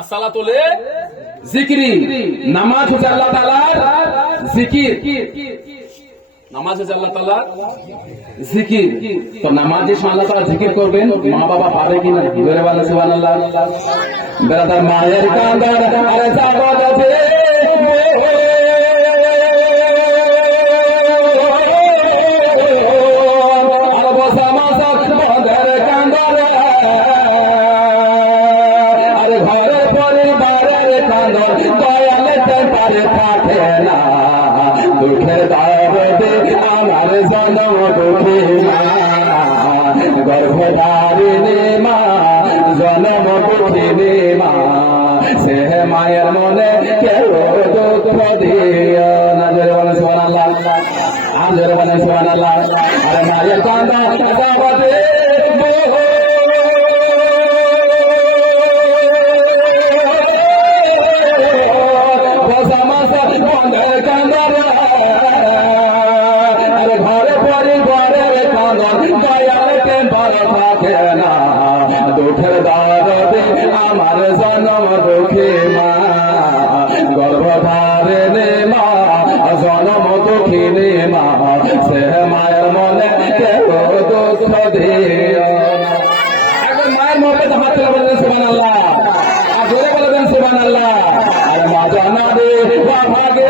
আসসালাতু যিকরি, নামাজ হচ্ছে আল্লাহ তাআলার জিকির। নামাজ হচ্ছে আল্লাহ তাআলার জিকির। তো নামাজে আল্লাহ তাআলা জিকির করবেন, মা বাবা পারে কিনা? জোরে বলেন সুবহানাল্লাহ। বেরাদার মায়ের কাঁদার আরে জাগত আছে, গর্ভধারিণী মা, জনম দুঃখিনী মা, সে মায়ের মনে কেউ দুঃখ দিও না। জোরে বলেন সুবহানাল্লাহ, আর জোরে বলেন সুবহানাল্লাহ। আরে মায়ের কাঁদা যাবাতে আমার জনম দুঃখী মা, গর্ভধারিণী মা, জনম দুঃখিনী মা, সে মায়ের মনে কেউ দুঃখ দিও না। এখন মায়ের মনে হাত তুলে বলবেন সুবহানাল্লাহ, আর জোরে বলবেন সুবহানাল্লাহ। আর মা জানাবে বাবাকে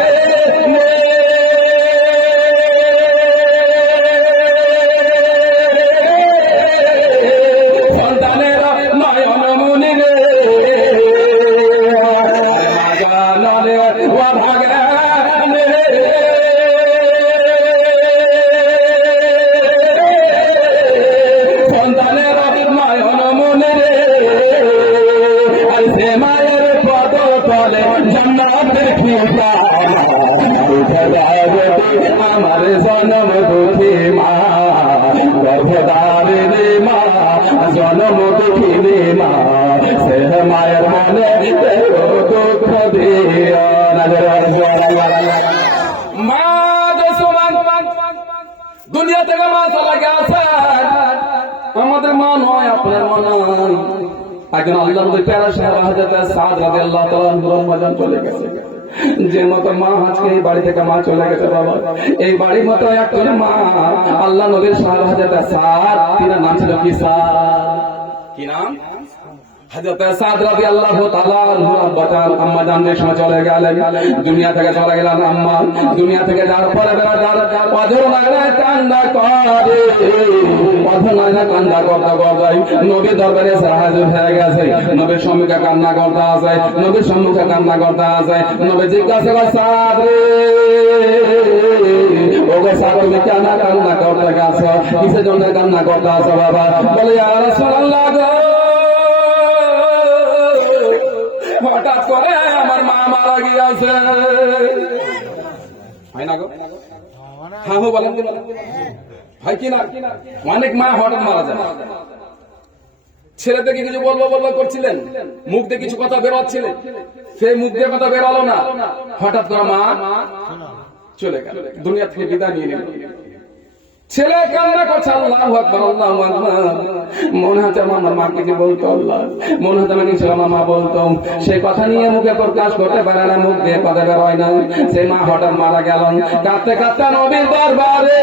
আমার জনম দুঃখী মা, গর্ভধারিণী মা, জনম দুঃখিনী মা, সে মায়ের মনে দুঃখ দিও না। মা দুনিয়া থেকে মা চলে গেছে, আমাদের মা নয়, আপনার মা নয়। একজন আল্লাহর নবী প্যারা সাহেব হযরত সাদ রাদিয়াল্লাহু তাআলা আনহু চলে গেছে। যে মতো মা আজকে এই বাড়ি থেকে মা চলে গেছে বাবা, এই বাড়ির মতো একটা মা আল্লাহ নবীর সাহেব হযরত সাদ, তিনার নাম ছিল কি? সাদ। কি নাম? হযরত সাদ রাদিয়াল্লাহু তাআলা আনহু আম্মা জানদের সময় চলে গেলেন, দুনিয়া থেকে চলে গেলেন আম্মা। দুনিয়া থেকে যাওয়ার পরে বেড়াদার পাথর লাগলে কান্না করে, পাথর লাগলে কান্না করতে করতে নবীর দরবারে হাজির হয়ে গেছে। নবীর সম্মুখে কান্না করতে আছে, নবীর সম্মুখে কান্না করতে আছে। নবী জিজ্ঞাসা করে, সাদ রে, ওগো সাদ, তুমি কেন কান্না করতে গেছো? কিসের জন্য কান্না করতে আছো বাবা? বলে, ইয়া রাসূলুল্লাহ গো, হঠাৎ করে আমার মা মারা গিয়েছে। হয় না গো? হ্যাঁ হো বলেন, হয় কি না? অনেক মা হঠাৎ মারা যায়। ছেলে থেকে কিছু বলবো বলবো করছিলেন, মুখ দিয়ে কিছু কথা বেরোচ্ছিলেন, সেই মুখ দিয়ে কথা বেরোলো না, হঠাৎ করে মা চলে গেল, দুনিয়া থেকে বিদায় নিয়ে নিল। ছেলে কান্না করছে, আল্লাহু আকবার, আল্লাহু আকবার। মনে হচ্ছে আমার মা কিছু বলতো, আল্লাহ মনে হচ্ছে আমি আমার মা বলতো, সেই কথা নিয়ে মুখে প্রকাশ করতে পারে না, মুখ দিয়ে কথা বেরোয় না। সেই মা হঠাৎ মারা গেল। কাঁদতে কাঁদতে নবীর দরবারে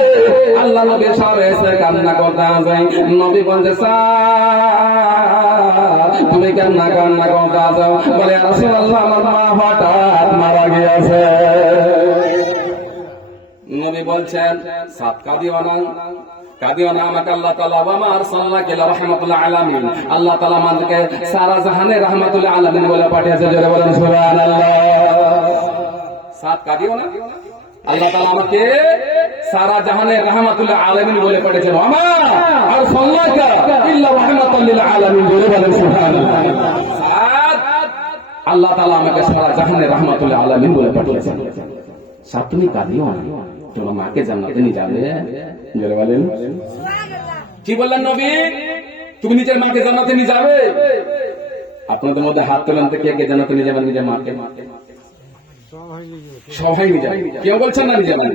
আল্লাহ নবীর সামনে এসে কান্না করতে আসে। নবী বলছে, তুমি কান্না কান্না করতে আসো? বলে, ইয়া রাসূলুল্লাহ, আমার মা হঠাৎ মারা গিয়েছে। নবী বলছেন, সাদ কাঁদিও না, কাঁদিও না, আমাকে আল্লাহ তাআলা ওয়া মা আরসালনাকা ইল্লা রাহমাতুল আলামিন, আল্লাহ তাআলা আমাদেরকে সারা জাহানে রাহমাতুল আলামিন বলে পাঠিয়েছে। জোরে বলেন সুবহানাল্লাহ। সাদ কাঁদিও না, আল্লাহ তাআলা আমাকে সারা জাহানে রাহমাতুল আলামিন বলে পাঠিয়েছেন। ওয়া মা আরসালনাকা ইল্লা রাহমাতাল লিল আলামিন। জোরে বলেন সুবহানাল্লাহ। সাদ, আল্লাহ তাআলা আমাকে সারা জাহানে রাহমাতুল আলামিন বলে পাঠিয়েছেন। সাদ, তুমি কাঁদিও না, তোমার মাকে জান্নাতে নিয়ে যাবে। জোরে বলেন। কি বললেন নবী? তুমি নিজের মাকে জান্নাতে নিয়ে যাবে? আপনাদের মধ্যে হাত তোলেন তো, কে কে জান্নাতে নিয়ে যাবেন নিজের মাকে? সবাই নিয়ে যাবে। কেউ বলছেন না নিয়ে যাবেন।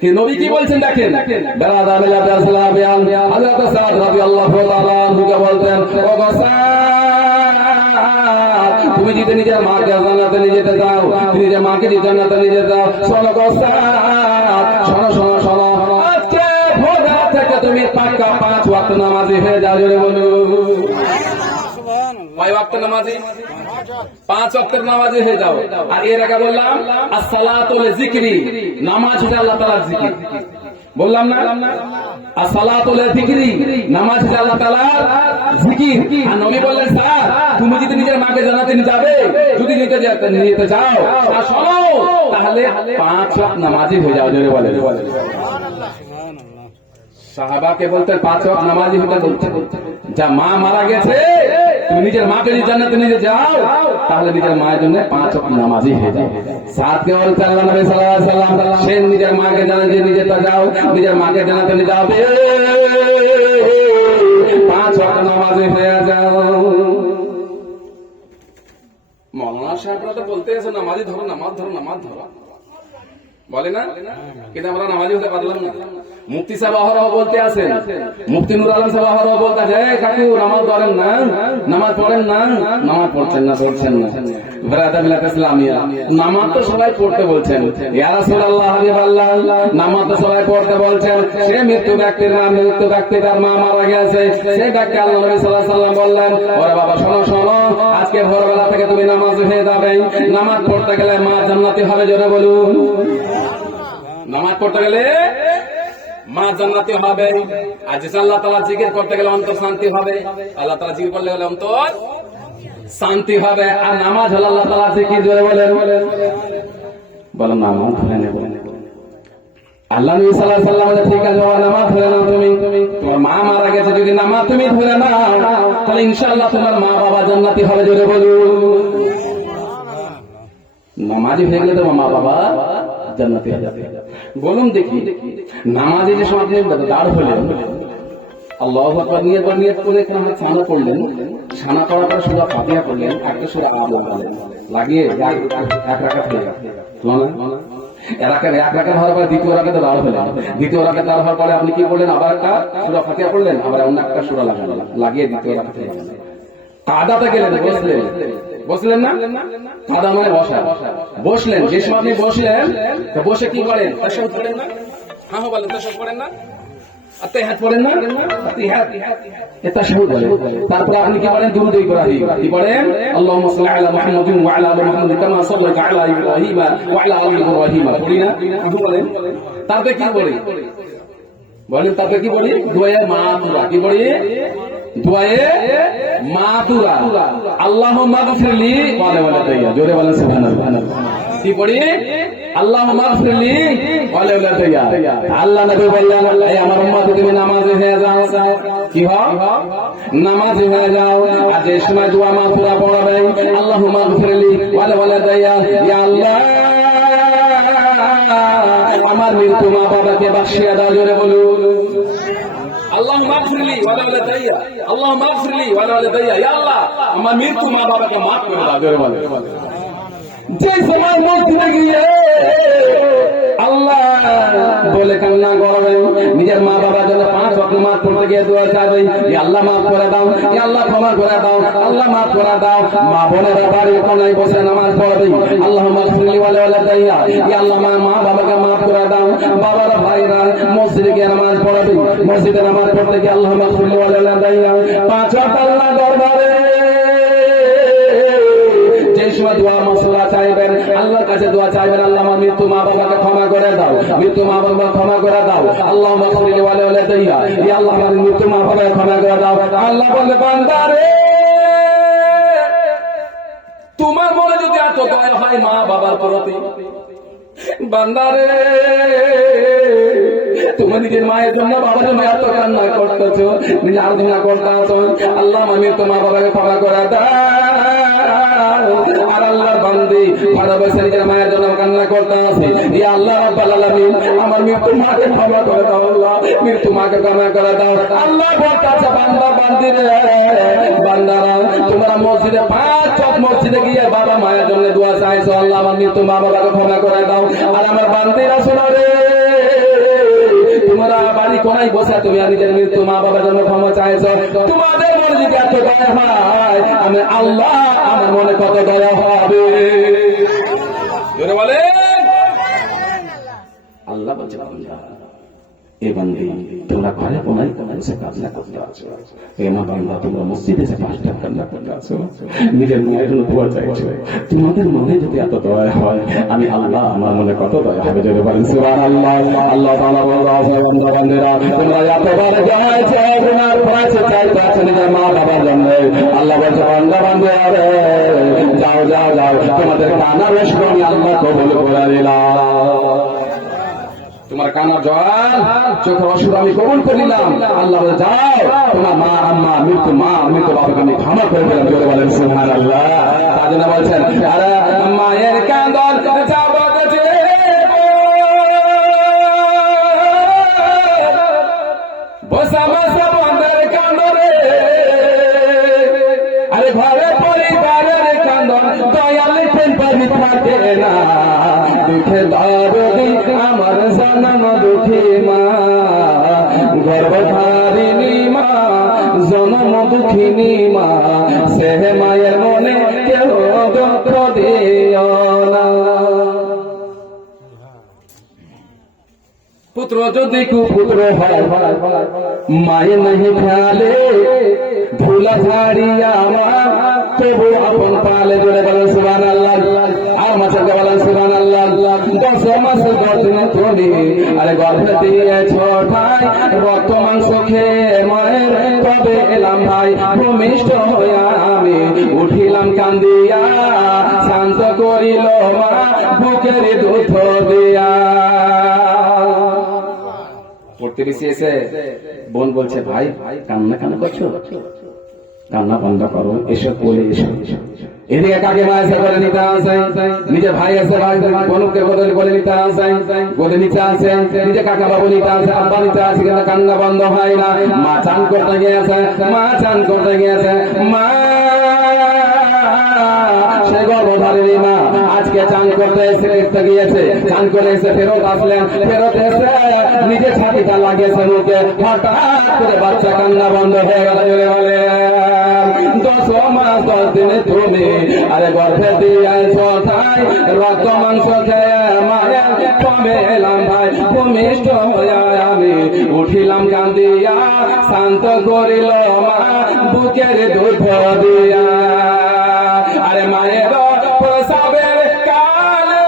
কি নবী কি বলছেন দেখেন। হযরত সাদ রাদিয়াল্লাহু তাআলা আনহু বলতেন, ওগো সাদ, তুমি যদি নিজের মাকে জান্নাতে নিয়ে যেতে চাও, নিজের মাকে যদি জান্নাতে নিয়ে যেতে চাও, শোনো গো উস্তাদ, শোনো শোনো শোনো, আজকে ভোর রাত থেকে তুমি পাক্কা 5 ওয়াক্ত নামাজি হয়ে যাও। জোরে বলুন কয় ওয়াক্ত নামাজি? 5 ওয়াক্তের নামাজি হয়ে যাও। আর এর আগে বললাম as-salatu li-zikri, নামাজ হচ্ছে আল্লাহ তাআলার জিকির। বললাম না as-salatu li-zikri, নামাজ হচ্ছে আল্লাহ তাআলার জিকির। আর নবী বললেন স্যার তুমি যদি নিজের মাকে জান্নাতে নিয়ে যাবে, যদি নিতে চাও আর শোনো তাহলে 5 ওয়াক্ত নামাজি হয়ে যাও। জোরে বলেন সাহাবাকে বলতে 5 ওয়াক্ত নামাজি হতে বলতে, যা মা মারা গেছে তুমি নিজের মাকে যদি জান্নাতে নিয়ে যাও তাহলে নিজের মায়ের জন্য 5 ওয়াক্ত নামাজি হয়ে যাও। সাথে বলতে আল্লাহ নবী সাল্লাল্লাহু আলাইহি ওয়াসাল্লাম সে নিজের মাকে জান্নাতে নিয়ে যাও, নিজের মাকে জান্নাতে নিয়ে যাও, 5 ওয়াক্ত নামাজি হয়ে যাও। মৌলানা সাহেবরা তো বলতে আছে নামাজি ধরো, নামাজ ধরো, নামাজ ধরো বলে না, কিন্তু আমরা নামাজি হতে পারলাম না। মুফতি সাহেব অহরহ বলতে আছেন, মুফতি নুর আলম সাহেব অহরহ বলতে আছে কাকু নামাজ ধরেন না, নামাজ পড়েন না, নামাজ পড়ছেন না, পড়ছেন না। ব্রাদার মিলাত ইসলামিয়া নামাজ তো সবাই পড়তে বলছেন, ইয়া রাসূলুল্লাহ হাবিবাল্লাহ নামাজ তো সবাই পড়তে বলছেন। সে মৃত্যু ব্যক্তির নাম, মৃত্যু ব্যক্তির মা মারা গেছে, সেই ব্যক্তি আল্লাহ নবী সাল্লাল্লাহু আলাইহি ওয়াসাল্লাম বললেন ওরে বাবা শোনো শোনো, আজকে ভোরবেলা থেকে তুমি নামাজ হয়ে যাবে, নামাজ পড়তে গেলে মা জান্নাতি হবে। জোরে বলুন নামাজ পড়তে গেলে মা জান্নাতি হবে। আর যে আল্লাহ তাআলা জিকির করতে গেলে অন্তর শান্তি হবে, আল্লাহ তাআলা জিকির করতে গেলে অন্তর শান্তি হবে। আর নামাজ হলো আল্লাহ তাআলা জিকির। জোরে বলেন বলেন নামাজ ধরে নেব। আল্লাহ নবী সাল্লাল্লাহু আলাইহি ওয়াসাল্লাম বলে ঠিক আছে বাবা নামাজ ধরে নাও, তুমি তোমার মা মারা গেছে যদি নামাজ তুমি ধরে নাও তাহলে ইনশাআল্লাহ তোমার মা বাবা জান্নাতি হবে। জোরে বলুন নামাজি হয়ে গেলে তোমার মা বাবা জান্নাতে যাবে। বলুন দেখি নামাজে যে সময় আপনি দাঁড় হলেন, আল্লাহু আকবার নিয়ত করে ছানা পড়লেন, ছানা পড়ার পর সূরা ফাতিহা পড়লেন, একটা সূরা আল বললেন, লাগিয়ে এক রাকাত হয়ে গেল। এক রাকাত হওয়ার পরে দ্বিতীয় রাকাতে দাঁড় হলেন, দ্বিতীয় রাকাতে দাঁড় হওয়ার পরে আপনি কি করলেন, আবার একটা সূরা ফাতিহা পড়লেন, আবার অন্য একটা সূরা লাগালেন, লাগিয়ে দ্বিতীয় রাকাতে গেলেন। কাদাতে গেলেন, বসলেন না, কাদা মানে বসা, বসলেন। যে সময় আপনি বসলেন বসে কি করেন, তাশাহুদ পড়েন না? হ্যাঁ বলেন তাশাহুদ পড়েন না? আত্তাহিয়াত পড়েন না? আত্তাহিয়াত এটা তাশাহুদ বলে। তারপর আপনি কি করেন, দুরূদ ইব্রাহিম কি পড়েন, আল্লাহুম্মা সাল্লি আলা মুহাম্মাদিন ওয়া আলা আলি মুহাম্মাদ কামা সাল্লাইতা আলা ইব্রাহিম ওয়া আলা আলি ইব্রাহিম পড়ি না? কি বলেন? তারপরে কি বলি বলেন, তারপরে কি বলি, দুআয়ে মাতুরা কি বলি, দুআয়ে মাতুরা আল্লাহুম্মা গফিরলি ওয়া ওয়ালিদাইয়া। জোরে বলেন সুবহানাল্লাহ। কি পড়ি, আল্লাহুম্মা গফিরলি ওয়া ওয়ালিদাইয়া। আল্লাহ নবী বললেন এই আমার উম্মত তুমি নামাজি হয়ে যাও, কি হও নামাজি হয়ে যাও। আর যে সময় দোয়া মাতুরা পড়বে আল্লাহুম্মা গফিরলি ওয়া ওয়ালিদাইয়া, ইয়া আল্লাহ আমার মৃত্যু মা বাবাকে বাখিয়ে দাও। জোরে বলুন আল্লাহুম্মা গফিরলি ওয়া ওয়ালিদাইয়া, আল্লাহুম্মা গফিরলি ওয়া ওয়ালিদাইয়া, ইয়া আল্লাহ আমার মৃত্যু মা বাবাকে maaf করে দাও। জোরে বলেন যে সময় মসজিদে গিয়ে আল্লাহ বলে কান্না করবেন, নিজের মা বাবার জন্য 5 ওয়াক্ত নামাজ পড়তে গিয়ে দোয়া চাইবে, ইয়া আল্লাহ maaf করে দাও, ইয়া আল্লাহ ক্ষমা করে দাও, আল্লাহ maaf করে দাও। মা বোনেরা বাড়ির কোনায় বসে নামাজ পড়বে, আল্লাহুম্মা গফিরলি ওয়া ওয়ালিদাইয়া, ইয়া আল্লাহ মা বাবাকে maaf করে দাও। বাবারা ভাইরা মসজিদে গিয়ে নামাজ পড়বে, মসজিদে নামাজ পড়তে গিয়ে আল্লাহুম্মা গফিরলি ওয়া ওয়ালিদাইয়া 5 ওয়াক্ত আল্লাহ দরবারে যে সময় দোয়া মাসলা চাইবেন, আল্লাহর কাছে দোয়া চাইবেন, আল্লাহ আমার মৃত্যু মা বাবাকে ক্ষমা করে দাও, মৃত্যু মা বাবাকে ক্ষমা করে দাও, আল্লাহুম্মা গফিরলি ওয়া ওয়ালিদাইয়া, ইয়া আল্লাহ আমার মৃত্যু মা বাবাকে ক্ষমা করে দাও। আল্লাহ বলে বান্দারে তোমার মনে যদি এত দয়া হয় মা বাবার প্রতি, বান্দারে তুমি নিজের মায়ের জন্য বাবার জন্য এত কান্না করতেছো, নিজে আরাধনা করতেছো, আল্লাহ আমার মৃত্যু মা বাবাকে ক্ষমা করে দাও। আর আল্লাহর বান্দি ভালোবেসে নিজের মায়ের জন্য কান্না করতে আছে, ইয়া আল্লাহ রাব্বুল আলামিন আমার মৃত্যু মাকে ক্ষমা করে দাও, আল্লাহ মৃত্যু মাকে ক্ষমা করে দাও। আল্লাহ বলতেছে বান্দা বান্দিরে বান্দারা তোমরা মসজিদে 5 ওয়াক্ত মসজিদে গিয়ে বাবা মায়ের জন্য দোয়া চাইছো, আল্লাহ আমার মৃত্যু মা বাবাকে ক্ষমা করে দাও। আর আমার বান্দিরা শোনো রে, তোমরা বাড়ি কোনায় বসে তুমি নিজের মৃত্যু মা বাবার জন্য ক্ষমা চাইছো, তোমাদের মনে যদি এত দয়া হয়, আমি আল্লাহ আমার মনে কত দয়া হবে। বলে আল্লাহ বলছে এ বান্দি তোমরা ঘরে কোনায় এসে কাজটা করতে আছো, এ মা বান্দা তোমরা মসজিদে এসে পাঁচটা কান্না করতে আছো, নিজের মায়ের জন্য দোয়া চাইছো। তোমাদের মনে যদি এত দয়া হয়, আমি আল্লাহ আমার মনে কত দয়া হবে। যদি বলেন সুবহানাল্লাহ। আল্লাহ তাআলা বলেন বান্দারা তোমরা এতবার দয়া চাও, গুনার প্রায়শ্চিত্ত চাইতে আছো নিজের মা বাবার জন্য। আল্লাহ বলছে বান্দা বান্দারা যাও যাও যাও, তোমাদের কান্নার রস আমি আল্লাহ কবুল করে দিলাম। তোমার কান্নার জল চোখের অসুর আমি কবুল করে নিলাম। আল্লাহ বলে যাও, তোমার মা আম্মা মৃত্যু বাবাকে আমি ক্ষমা করে দিলাম। জোরে বলেন সুবহানাল্লাহ। তার জন্য বলছেন আরে মায়ের কান্দন যাবতে বসা বসা বন্ধের কান্দরে, আরে ঘরে পরিবারের কান্দন দয়াল প্রেম পাবি থাকে না। দুঃখে দরদি আমার জনম দুঃখী মা, গর্ভধারিণী মা, জনম দুঃখিনী মা, সে মায়ের মনে কেউ দুঃখ দিও না। পুত্র যদি কুপুত্র হয় মায়ে নাহি খেয়ালে, ধুলা ঝাড়িয়া মা তবু আপন পালে। জোরে বলেন সুবহানাল্লাহ। আর মাছকে বলেন সুবহানাল্লাহ। 10 মাস 10 দিন তুমি আরে গর্ভে দিয়েছ ঠাই, রক্ত মাংস খেয়ে মায়ের তবে এলাম ভাই। ভূমিষ্ঠ হইয়া আমি উঠিলাম কান্দিয়া, শান্ত করিল মা বুকের দুধ দিয়া। পড়তে বেশি এসে বোন বলছে ভাই কান্না কেন করছো, কান্না বন্ধ করো, এসব বলে এসো। এদিকে কাকে মা এসে বলে নিতে আসে, নিজে ভাই আছে ভাই বোনকে বলে নিতে আসে, বলে নিতে আসে, নিজে কাকা বাবু নিতে আসে, আব্বা নিতে আসে, কিন্তু কান্না বন্ধ হয় না। মা চান করতে গিয়েছে, মা চান করতে গিয়েছে, মা সে গর্ভধারিণী মা আজকে চান করতে এসে গিয়েছে, চান করে এসে ফেরত আসলেন, ফেরত এসে নিজে ছাতিটা লাগিয়েছে মুখে, হঠাৎ করে বাচ্চা কান্না বন্ধ হয়ে গেল। জোরে বলে 10 মাস 10 দিনে তুমি আরে গর্ভে দিয়েছ ঠাই, রক্ত মাংস খেয়ে মায়া তবে এলাম ভাই। ভূমিষ্ঠ হইয়া আমি উঠিলাম কান্দিয়া, শান্ত করিল মা বুকের দুধ দিয়া। আরে মায়ের প্রসাবের কালে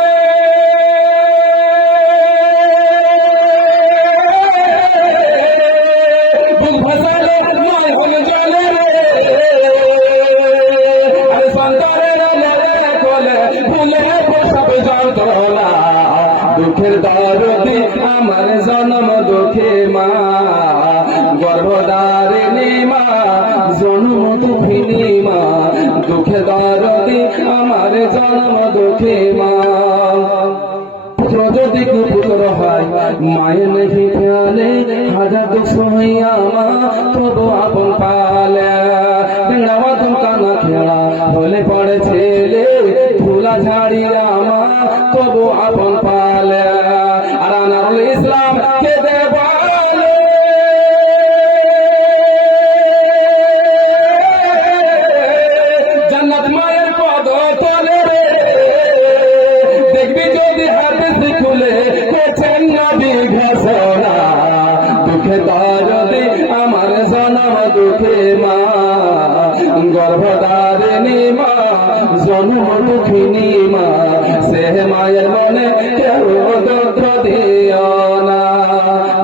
বুক ভাসালে মায় হল জলে, আরে সন্তানের মনে কোলে ভুলে প্রসব যন্ত্রণা। দুঃখের দরদি আমার জন্ম দুঃখে মা, গর্ভধারিণী মা, জন্ম দুঃখিনী মা, দুঃখে দরদি আমার জন্ম দুঃখী মা। পুত্র যদি কুপুত্র হয় মায়ের নাহি খেয়ালে, হাজার দুঃখ হইয়া মা তবু আপন পালে। নামা কানা খেলা হলে পড়ে ছেলে, ধুলা ঝাড়িয়া মা তবু আপন পালে। আর আনারুল ইসলাম কে দেবা জান্নাত মায়ের পদ তলে, দেখবি যদি হাদিস খুলে করছেন নবী ঘোষণা। দুঃখে দরদি আমার জনম দুঃখে মা, গর্ভধারিণী মা, জন্ম দুঃখিনী মা, সে মায়ের মনে কেউ দুঃখ দিও না।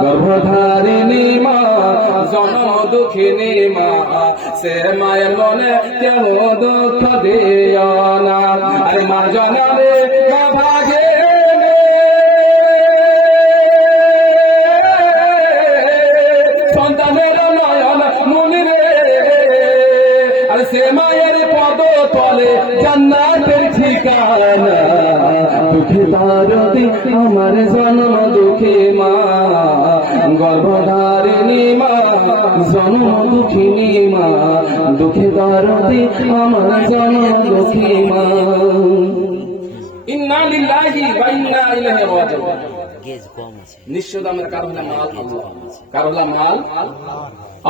গর্ভধারিণী মা, জন্ম দুঃখিনী মা, সে মায়ের মনে কেউ দুঃখ দিও না। আরে মা জনমে মা ভাগে সন্তানের নয়ন মুনি রে, আর সে মায়ের পদ তলে জান্নাতের ঠিকানা। দুঃখে দরদি আমার জন্ম দুঃখী মা, গর্ভধারিণী মা, জন্ম দুঃখিনী মা, দুঃখে দরদি আমার জন্ম দুঃখী মা। ইন্না লিল্লাহি ওয়া ইন্না ইলাইহি রাজিউন। নিশ্চয় আমরা কারো মাল আল্লাহ, কারো মাল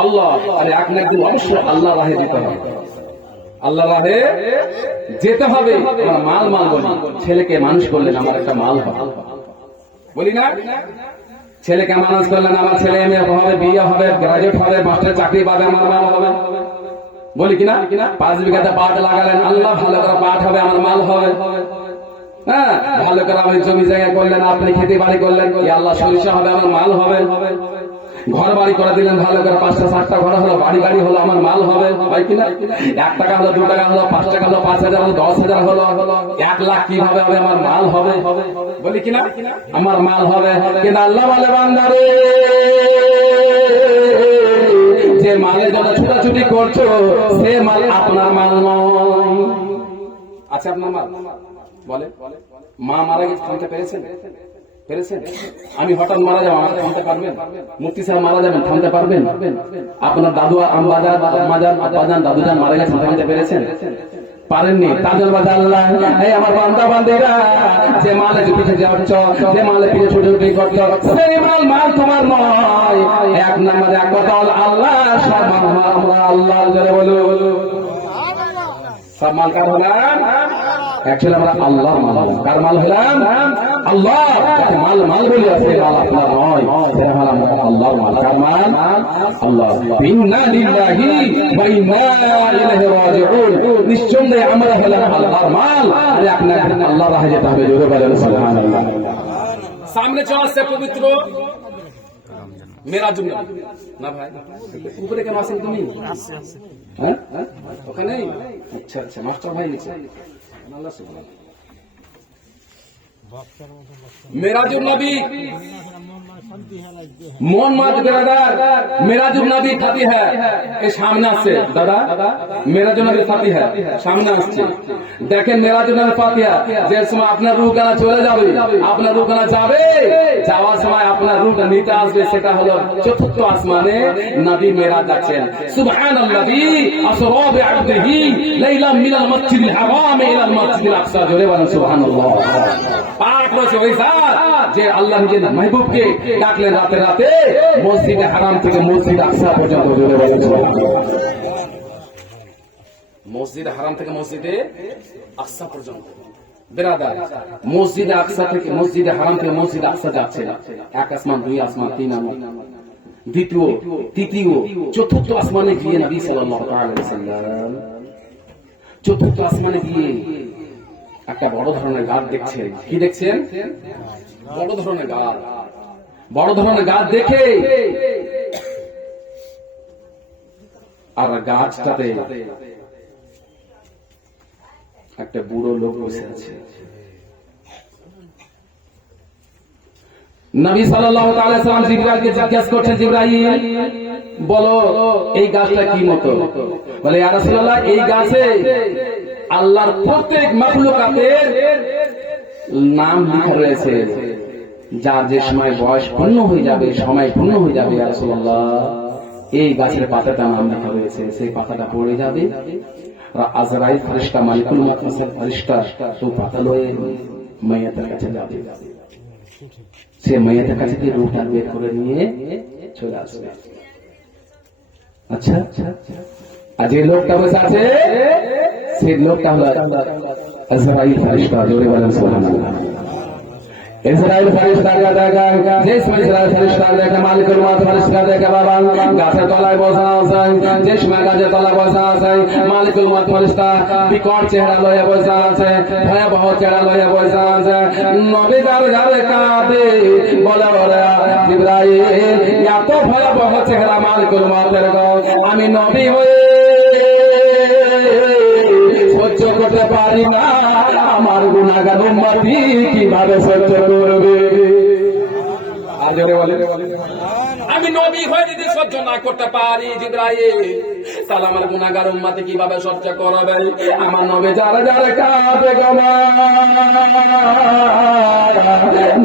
আল্লাহ, আর এক না একদিন অবশ্যই আল্লাহ রাহে যেতে হবে, আল্লাহ রাহে যেতে হবে। মাল মাল বলি, ছেলেকে মানুষ করলেন আমার একটা মাল হবে, বলি না? ছেলেকে মানুষ করলেন আমার ছেলে মেয়ে হবে, বিয়ে হবে, গ্রাজুয়েট হবে, মাস্টার চাকরি পাবে, আমার মাল হবে, বলি কিনা? 5 বিঘাতে পাট লাগালেন, আল্লাহ ভালো করে পাট হবে, আমার মাল হবে। হ্যাঁ, ভালো করে আমি জমি জায়গা করলেন, আপনি খেতে বাড়ি করলেন, আল্লাহ সরিষা হবে, আমার মাল হবে। ঘর বাড়ি করে দিলেন, ভালো করে 5টা 7টা ঘর হলো, বাড়ি গাড়ি হলো, আমার মাল হবে, হয় কিনা? 1 টাকা হলো, 2 টাকা হলো, 5 টাকা হলো, 5,000 হলো, 10,000 হলো, 1 লাখ কিভাবে হবে? আমার মাল হবে, বলি কিনা? আমার মাল হবে। কিন্তু আল্লাহ বলে বান্দারে, যে মালের জন্য ছুটাছুটি করছো সে মাল আপনার মাল নয়। আচ্ছা, আপনার মাল বলে মা মারা গেছে, থামতে পেরেছেন? আমি হঠাৎ মারা যাবো, আমাকে থামতে পারবেন? মুফতি সাহেব মারা যাবেন, থামতে পারবেন? আপনার দাদু আম্বাজান আব্বাজান দাদুজান মারা গেছেন, থামতে পেরেছেন? পারেননি। তাজল বাজা আল্লাহ, এই আমার বান্দা বান্দিরা, যে মালের পিছে যাচ্ছ, যে মালের পিছে ছুটোছুটি করছো, সেই মাল তোমার নয়। এক নাম্বার এক কথা হলো আল্লাহ, সব মাল আমরা আল্লাহ জোরে বলো। সব মাল কার হলাম? অ্যাকচুয়ালি আমরা আল্লাহর মাল। কার মাল হলাম? আল্লাহ। মাল মাল বলি আছে, মাল আপনার নয়, সেটা মাল আমরা আল্লাহর মাল। কার মাল? আল্লাহ। ইন্না লিল্লাহি ওয়া ইন্না ইলাইহি রাজিউন। নিশ্চয়ই আমরা হলাম আল্লাহর মাল, আর আপনি আল্লাহর রাহে যেতে হবে। জোরে বলেন সুবহানাল্লাহ। সামনে চলে আসছে পবিত্র মেরাজুন নবী। না ভাই, উপরে কেন আছেন তুমি? হ্যাঁ, ওখানে? আচ্ছা আচ্ছা, মাস্টার ভাই নিচে। মেরাজুন নবী মোহাম্মদ বিরাদার, মেরাজুন নবী ফাতিহা এই সামনে আসছে। দাদা, মেরাজুন নবী ফাতিহা সামনে আসছে। দেখেন মেরাজুন নবী ফাতিহা, যে সময় আপনার রূহ গানা চলে যাবে, আপনার রূহ গানা যাবে, যাওয়ার সময় আপনার রূহটা নিতে আসবে, সেটা হলো 4র্থ আসমানে নবী মেরাজ যাচ্ছেন। সুবহানাল্লাযী আসরা বিআবদিহি লাইলাম মিনাল মাসজিদিল হারাম ইলাল মাসজিদিল আকসা। জোরে বলেন সুবহানাল্লাহ। পাক রয়েছে ওই জাত যে আল্লাহ নিজের মাহবুবকে ডাকলেন রাতে রাতে মসজিদে হারাম থেকে মসজিদ আকসা পর্যন্ত। জোরে বলেন সুবহানাল্লাহ। মসজিদে হারাম থেকে মসজিদে আকসা পর্যন্ত। বেরাদার, মসজিদে আকসা থেকে মসজিদে হারাম থেকে মসজিদে আকসা যাচ্ছে 1 আসমান, 2 আসমান, 3 আসমান, দ্বিতীয়, তৃতীয়, 4র্থ আসমানে গিয়ে নবী সাল্লাল্লাহু আলাইহি ওয়াসাল্লাম 4র্থ আসমানে গিয়ে একটা বড় ধরনের গাছ দেখছেন। কি দেখছেন? বড় ধরনের গাছ। বড় ধরনের গাছ দেখে, আর গাছটাতে একটা বুড়ো লোক বসে আছে। নবী সাল্লাল্লাহু তাআলা সাল্লাম জিবরাইলকে জিজ্ঞাসা করছেন, জিবরাইল বলো এই গাছটা কি মতো? বলে ইয়া রাসূলুল্লাহ, এই গাছে আল্লাহর প্রত্যেক মাখলুকাতের নাম লেখা রয়েছে, যার যে সময় বয়স পূর্ণ হয়ে যাবে, সময় পূর্ণ হয়ে যাবে, ইয়া রাসূলুল্লাহ এই গাছের পাতাটা নাম লেখা রয়েছে, সেই পাতাটা পড়ে যাবে, আজরাইল ফেরেশতা, মালিকুল মউত ফেরেশতা তো পাতা লয়ে মাইয়াতের কাছে যাবে। সে মাইয়াতের কাছে গিয়ে রূহটা বের করে নিয়ে চলে আসবে। আচ্ছা, আর যে লোকটা বসে আছে সেই লোকটা হলো আজরাইল ফেরেশতা। জোরে বলেন সুবহানাল্লাহ। ইসরাইল ফেরেশতা দেখা, যে সময় ইসরাইল ফেরেশতা দেখা মালিকুল মউত ফেরেশতা দেখা বাবা গাছের তলায় বসা আছে, যে সময় গাছের তলায় বসা আছে মালিকুল মউত ফেরেশতা বিকট চেহারা লয়ে বসা আছে, ভয়াবহ চেহারা লয়ে বসা আছে। নবী যার যার কাঁদে বলে, ওরে জিবরাইল এত ভয়াবহ চেহারা মালিকুল মউতের গো, আমি নবী হয়ে সহ্য করতে পারি না, আমার গুনাহগার উম্মতি কিভাবে সহ্য করবে? আর জোরে বলে, আমি নবী হয়ে যদি সহ্য না করতে পারি জিবরাইল, তাহলে আমার গুনাহগার উম্মতি কিভাবে সহ্য করবে? আমার নবী যারা যারা কাঁদে গো,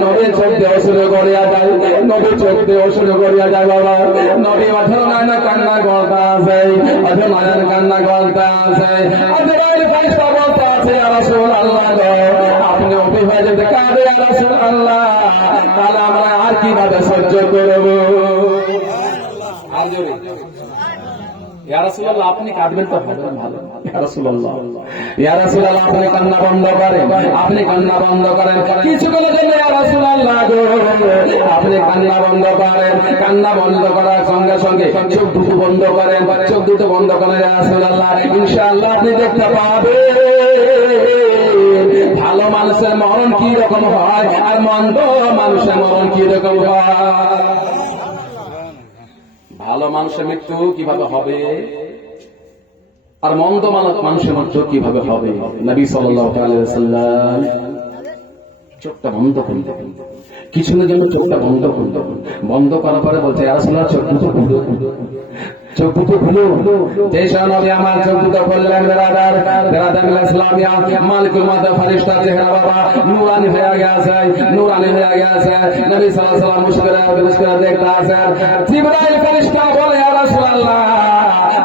নবী চোখ দিয়ে অশ্রু গড়িয়া যায়, নবী চোখ দিয়ে অশ্রু গড়িয়া যায় বাবা। নবী অধর নয়না কান্না গলতা আছে, অধর নয়ন কান্না গলতা আছে। আজরাইল ফেরেশতা বলতে আছে, ইয়া রাসূলুল্লাহ গো, আপনি নবী হয়ে যদি কাঁদে ইয়া রাসূলুল্লাহ, তাহলে আমরা আর কিভাবে সহ্য করব? আর জোরে ইয়া রাসূলুল্লাহ আপনি কাঁদবেন তো হবে না, ভালো ইয়া রাসূলুল্লাহ, ইয়া রাসূলুল্লাহ আপনি কান্না বন্ধ করেন, আপনি কান্না বন্ধ করেন কিছুক্ষণের জন্য ইয়া রাসূলুল্লাহ গো আপনি কান্না বন্ধ করেন। কান্না বন্ধ করার সঙ্গে সঙ্গে চোখ দুটো বন্ধ করেন, চোখ দুটো বন্ধ করেন ইয়া রাসূলুল্লাহ, ইনশাআল্লাহ আপনি দেখতে পাবেন ভালো মানুষের মরণ কি রকম হয় আর মন্দ মানুষের মরণ কি রকম হয়। ভালো মানুষের মৃত্যু কিভাবে হবে আর মন্দ মানুষের মৃত্যু কিভাবে হবে। নবী সাল্লাল্লাহু আলাইহি ওয়াসাল্লাম চোখটা বন্ধ করে দেবেন, কিছুদিনের জন্য চোখটা বন্ধ করে দেবেন। বন্ধ করার পরে বলছে ইয়া রাসূলুল্লাহ চোখ দুটো খুলো, চোখ দুটো খুলো। যে নবী আমার চোখ দুটো খুললেন, বেরাদার ইসলামিয়া মালিকুল মুত ফেরেশতা চেহারা বাবা নূরানি হয়ে গেছে, নূরানি হয়ে গেছে। নবী সাল্লাল্লাহু আলাইহি ওয়াসাল্লাম মুশকিল দেখতে আছেন। জিবরাইল ফেরেশতা বলে ইয়া রাসূলুল্লাহ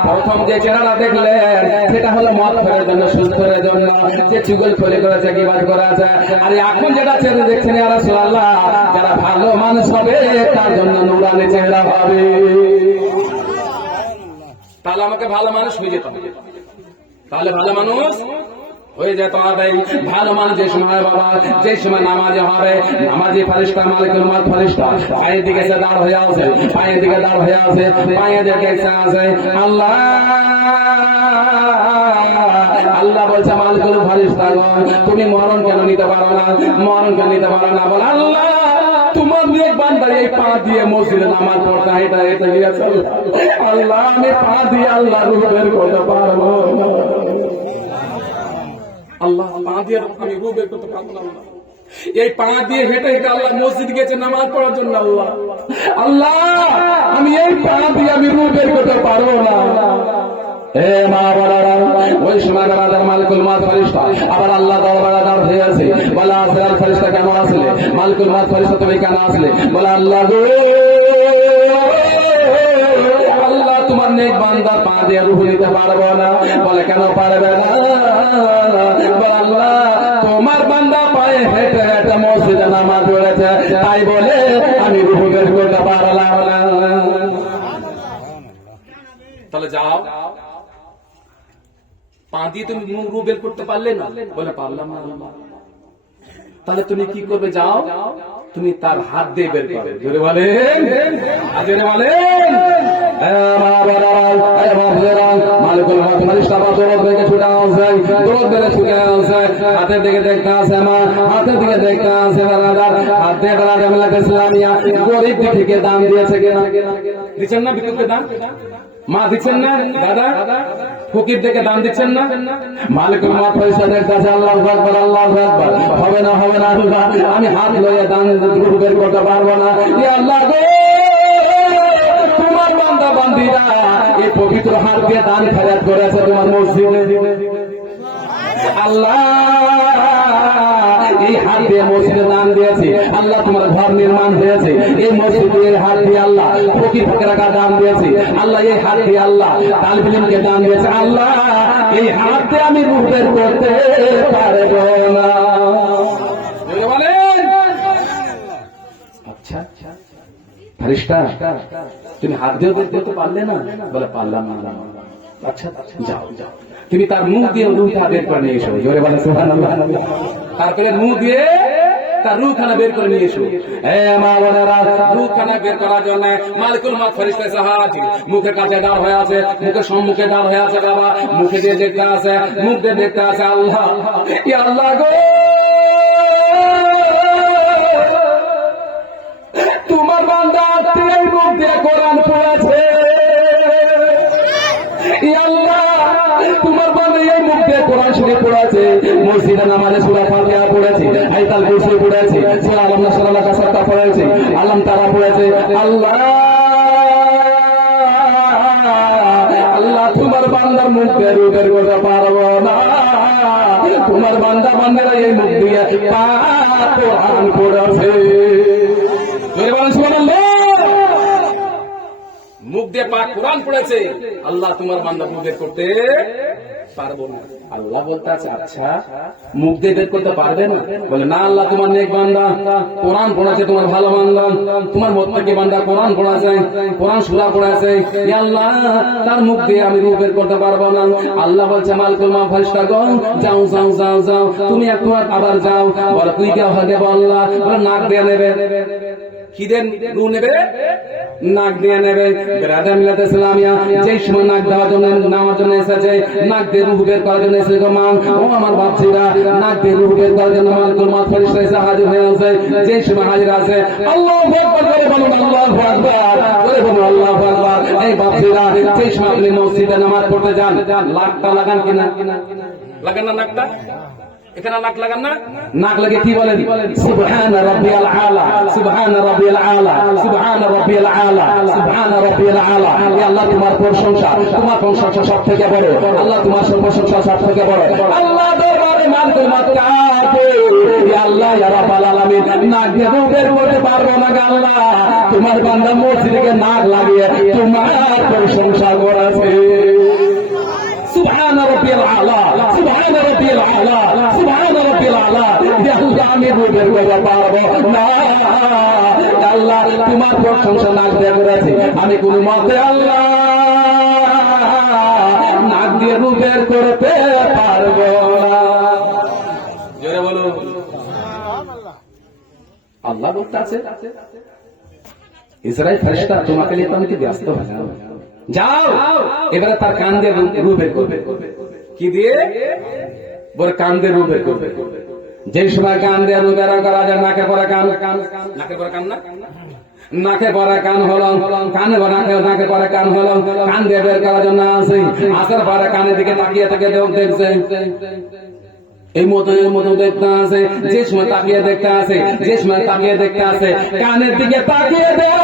প্রথম যে চেহারা দেখলেন সেটা হলো মত ফেরার জন্য, সুস্থের জন্য, যে চুগল ফলে করেছে, গীবত করেছে। আর এখন যেটা চেহারা দেখছেন ইয়া রাসূলুল্লাহ যারা ভালো মানুষ হবে তার জন্য নূরানি চেহারা হবে। তাহলে আমাকে ভালো মানুষ হয়ে যেতে হবে, তাহলে ভালো মানুষ হয়ে যেতে হবে। ভালো মানুষ যে সময় বাবা, যে সময় নামাজে হবে, নামাজি ফেরেশতা মালিকুল মুত ফেরেশতা পায়ের দিকে দাঁড় হয়ে আছে, পায়ের দিকে দাঁড় হয়ে আছে, পায়ের দিকে আছে আল্লাহ, আল্লাহ বলছে মালিকুল ফেরেশতা তুমি মরণ কেন নিতে পারো না, মরণ কেন নিতে পারো না। বল আল্লাহ তোমার নেক বান্দা এই পা দিয়ে মসজিদে নামাজ পড়তা, এটা এটা দিয়েছে আল্লাহ, আমি পা দিয়ে আল্লাহ রূহ বের করতে পারবো না। আল্লাহ পা দিয়ে আমি রূহ বের করতে পারবো না। এই পা দিয়ে হেঁটে হেঁটে আল্লাহ মসজিদ গেছে নামাজ পড়ার জন্য। আল্লাহ আল্লাহ আমি এই পা দিয়ে আমি রূহ বের করতে পারবো না। হে মা বাবারা, ওই সময় বাবাদের মালিকুল মুত ফেরেশতা আবার আল্লাহ দরবারে দাঁড় হয়ে আছে। বলে আসলে ফেরেশতা কেন আসলে, মালিকুল মুত ফেরেশতা তুমি কেন আসলে? বলে আল্লাহ গো আল্লাহ তোমার নেক বান্দা পা দিয়ে রূহ নিতে পারবো না। বলে কেন পারবে না? বলে আল্লাহ তোমার বান্দা পায়ে হেঁটে হেঁটে মসজিদে নামাজ পড়েছে, তাই বলে আমি রূহ বের করতে পারলাম না। তাহলে যাও পা দিয়ে তুমি রূহ বের করতে পারলে না? বলে পারলাম না। তাহলে তুমি কি করবে? যাও তুমি তার হাত দিয়ে বের করবে। জোরে বলেন, জোরে বলেন। মালিকুল মুত ফেরেশতা দৌড় বেগে ছুটে আসে, দৌড় বেগে ছুটে আসে, হাতের দিকে দেখতে আসে মা, হাতের দিকে দেখতে আসে বারাদার, হাত দিয়ে বারাদার মিলাতে ইসলামিয়া গরিব থেকে দান দিয়েছে কিনা? দিচ্ছেন না? বিদ্যুৎকে দান মা দিচ্ছেন না? দাদা ফকির থেকে দান দিচ্ছেন না? মালিকুল মুত ফেরেশতা দেখতে আসে, আল্লাহু আকবার, আল্লাহু আকবার। হবে না, হবে না আল্লাহ, আমি হাত লয়ে দান রূহ বের করতে পারবো না। ইয়া আল্লাহ গো তোমার বান্দা বান্দীরা এই পবিত্র হাত দিয়ে দান খয়রাত করেছে তোমার মসজিদে। আল্লাহ এই হাত দিয়ে মসজিদে দান দিয়েছে, আল্লাহ তোমার ঘর নির্মাণ হয়েছে এই মসজিদের হাত দিয়ে, আল্লাহ ফকির ফকিরাকে দান দিয়েছে, আল্লাহ এই হাত দিয়ে আল্লাহ তালিব ইলমকে দান দিয়েছে। আল্লাহ এই হাত দিয়ে আমি রূহ বের করতে পারবো না। আচ্ছা ফেরেশতা তুমি হাত দিয়ে বের করতে পারলে না? বলে পারলাম না। আচ্ছা যাও যাও তুমি তার মুখ দিয়ে রূহটা বের করে নিয়ে এসো। জোরে বলে সুবহানাল্লাহ। তারপরে মুখ দিয়ে তার রূহখানা বের করে নিয়ে এসো। হে মা বোনেরা, রূহখানা বের করার জন্য মালিকুল মুত ফেরেশতা সাহাবী মুখের কাছে দাঁড় হয়ে আছে, মুখের সম্মুখে দাঁড় হয়ে আছে বাবা, মুখে দিয়ে দেখতে আছে, মুখ দিয়ে দেখতে আছে আল্লাহ, ইয়া আল্লাহ গো তোমার বান্দা এই মুখ দিয়ে কোরআন পড়েছে, ইয়া আল্লাহ তোমার বান্দা এই মুখ দিয়ে কোরআন শরীফ পড়েছে, মসজিদে নামাজে সূরা ফাতিহা পড়েছে, আয়াতুল কুরসি পড়েছে, সূরা আল নাস সূরা কাসারটা পড়েছে, আলম তারা পড়েছে। আল্লাহ আল্লাহ তোমার বান্দার মুখ দিয়ে রূহ বের করতে পারবো না। তোমার বান্দা বান্দারা এই মুখ দিয়ে কোরআন পড়েছে। মুখ দিয়ে পাক কোরআন পড়েছে, আল্লাহ তোমার বান্দা মুখ বের করতে পারবো না। আল্লাহ বলতে আছে আচ্ছা মুখ দিয়ে বের করতে পারবে না? বলে না আল্লাহ তোমার নেক বান্দা কোরআন পড়াছে, তোমার ভালো বান্দা, তোমার মুত্তাকি বান্দা কোরআন পড়াছে, কোরআন সূরা পড়াছে, ইয়া আল্লাহ তার মুখ দিয়ে আমি রূহ বের করতে পারবো না। আল্লাহ বলছে মালিকুল মা ফেরেশতা গো যাও যাও যাও যাও, তুমি একটু আবার যাও। বলে তুই কি হবে আল্লাহ? বলে নাক দিয়ে নেবে। কি দেন রূহ নেবে? নাক দিয়ে নেবে। রাজা মিলাতে ইসলামিয়া যে সময় নাক দেওয়ার জন্য নেওয়ার জন্য এসেছে, নাক দিয়ে রূহ বের করার জন্য এসেছে, মা ও আমার বাচ্চারা নাক দিয়ে রূহ বের করার জন্য মালিকুল মা ফেরেশতা এসে হাজির হয়ে আছে। যে সময় হাজির আছে আল্লাহু আকবার করে বলুন, আল্লাহু আকবার করে বলুন, আল্লাহু আকবার। এই বাচ্চারা যে সময় আপনি মসজিদে নামাজ পড়তে যান, লাকটা লাগান কিনা? লাগান না নাকটা? এখানে নাক লাগান না? নাক লাগে কি বলেন? সুবহান রাব্বিয়াল আলা, সুবহান রাব্বিয়াল আলা, সুবহান রাব্বিয়াল আলা, সুবহান রাব্বিয়াল আলা। ইয়া আল্লাহ তোমার প্রশংসা, তোমার প্রশংসা সব থেকে বড়। আল্লাহ তোমার প্রশংসা সব থেকে বড়। আল্লাহ দরবারে মানতে মাত্রাতে ইয়া আল্লাহ ইয়া রাব্বাল আলামিন নাক দিয়ে বের করতে পারবো না গো আল্লাহ। তোমার বান্দা মসজিদে নাক লাগিয়ে তোমার প্রশংসা করেছে। সুবহান রাব্বিয়াল আলা, সুবহান রাব্বিয়াল আলা, সুবহান রাব্বিয়াল আলা। আল্লাহ আমি বের করতে পারবো না আল্লাহ, তোমার প্রশংসা নাক দিয়ে করেছি, আমি কোন মতে আল্লাহ নাক দিয়ে বের করতে পারবো না। জোরে বলো আল্লাহ বলতে আছে ইসরাইল ফেরেশতা তোমাকে নিয়ে আমি কি ব্যস্ত হয়ে যাও, যাও এবারে তার কান দিয়ে রূহ বের করবে। কি দিয়ে? বলে কান দিয়ে রূহ বের করবে। যে সময় কান দিয়ে রূহ বের করা যায়, নাকে পরে কান, নাকে পরে কান না, নাকে পরে কান হলো, কানে নাকে পরে কান হলো, কান দিয়ে বের করার জন্য আসে, আসার পরে কানের দিকে তাকিয়ে থেকে দেখছে, এই মতো দেখতে আছে। যে সময় তাকিয়ে দেখতে আছে, যে সময় তাকিয়ে দেখতে আছে, কানের দিকে তাকিয়ে দেখে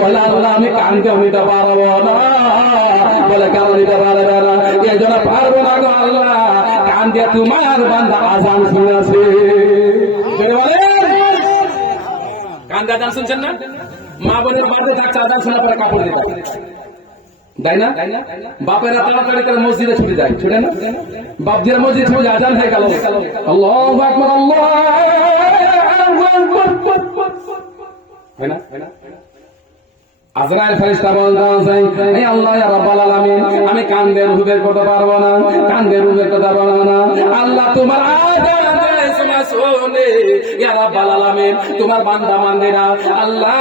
বলে আল্লাহ আমি কানকে নিতে পারবো না। বলে কেন নিতে পারবে না? এই জন্য পারবো না গো আল্লাহ, কান দিয়ে তোমার বান্দা আযান শুনেছে। কান দিয়ে আযান শুনছেন না? মা বোনের বাড়িতে থাকছে, আযান শোনার পরে কাপড় দিতে তাই না? বাপেরা তাড়াতাড়ি করে মসজিদে ছুটে যায়, ছুটে না? বাপ দিয়ে মসজিদ ছুটে আযান হয়ে গেল, আল্লাহু আকবার, আল্লাহু আকবার, হয় না? আজরাইল ফেরেশতা বলতেন হে আল্লাহ ইয়া রাব্বাল আলামিন আমি কান দিয়ে রূহ বের করতে পারবো না, কান দিয়ে রূহ বের করতে পারবো না। আল্লাহ তোমার আযান শুনে ইয়া রাব্বাল আলামিন তোমার বান্দা বান্দিরা আল্লাহ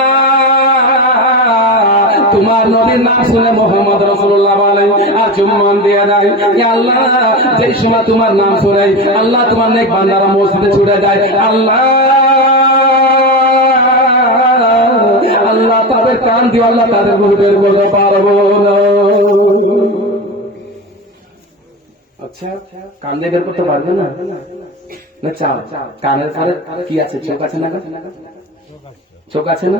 তোমার নবীর নাম শুনে মুহাম্মদ রাসূলুল্লাহ বলে আর চুম্বন দিয়ে দেয়। ইয়া আল্লাহ যেই সময় তোমার নাম শুনে আল্লাহ তোমার নেক বান্দারা মসজিদে ছুটে যায়, আল্লাহ আল্লাহ তাদের কান দিয়ে আল্লাহ তাদের রূহ বের করতে পারবো না। আচ্ছা কান দিয়ে বের করতে পারবে না? না চাও কানের কি আছে? চোখ আছে না? চোখ আছে না?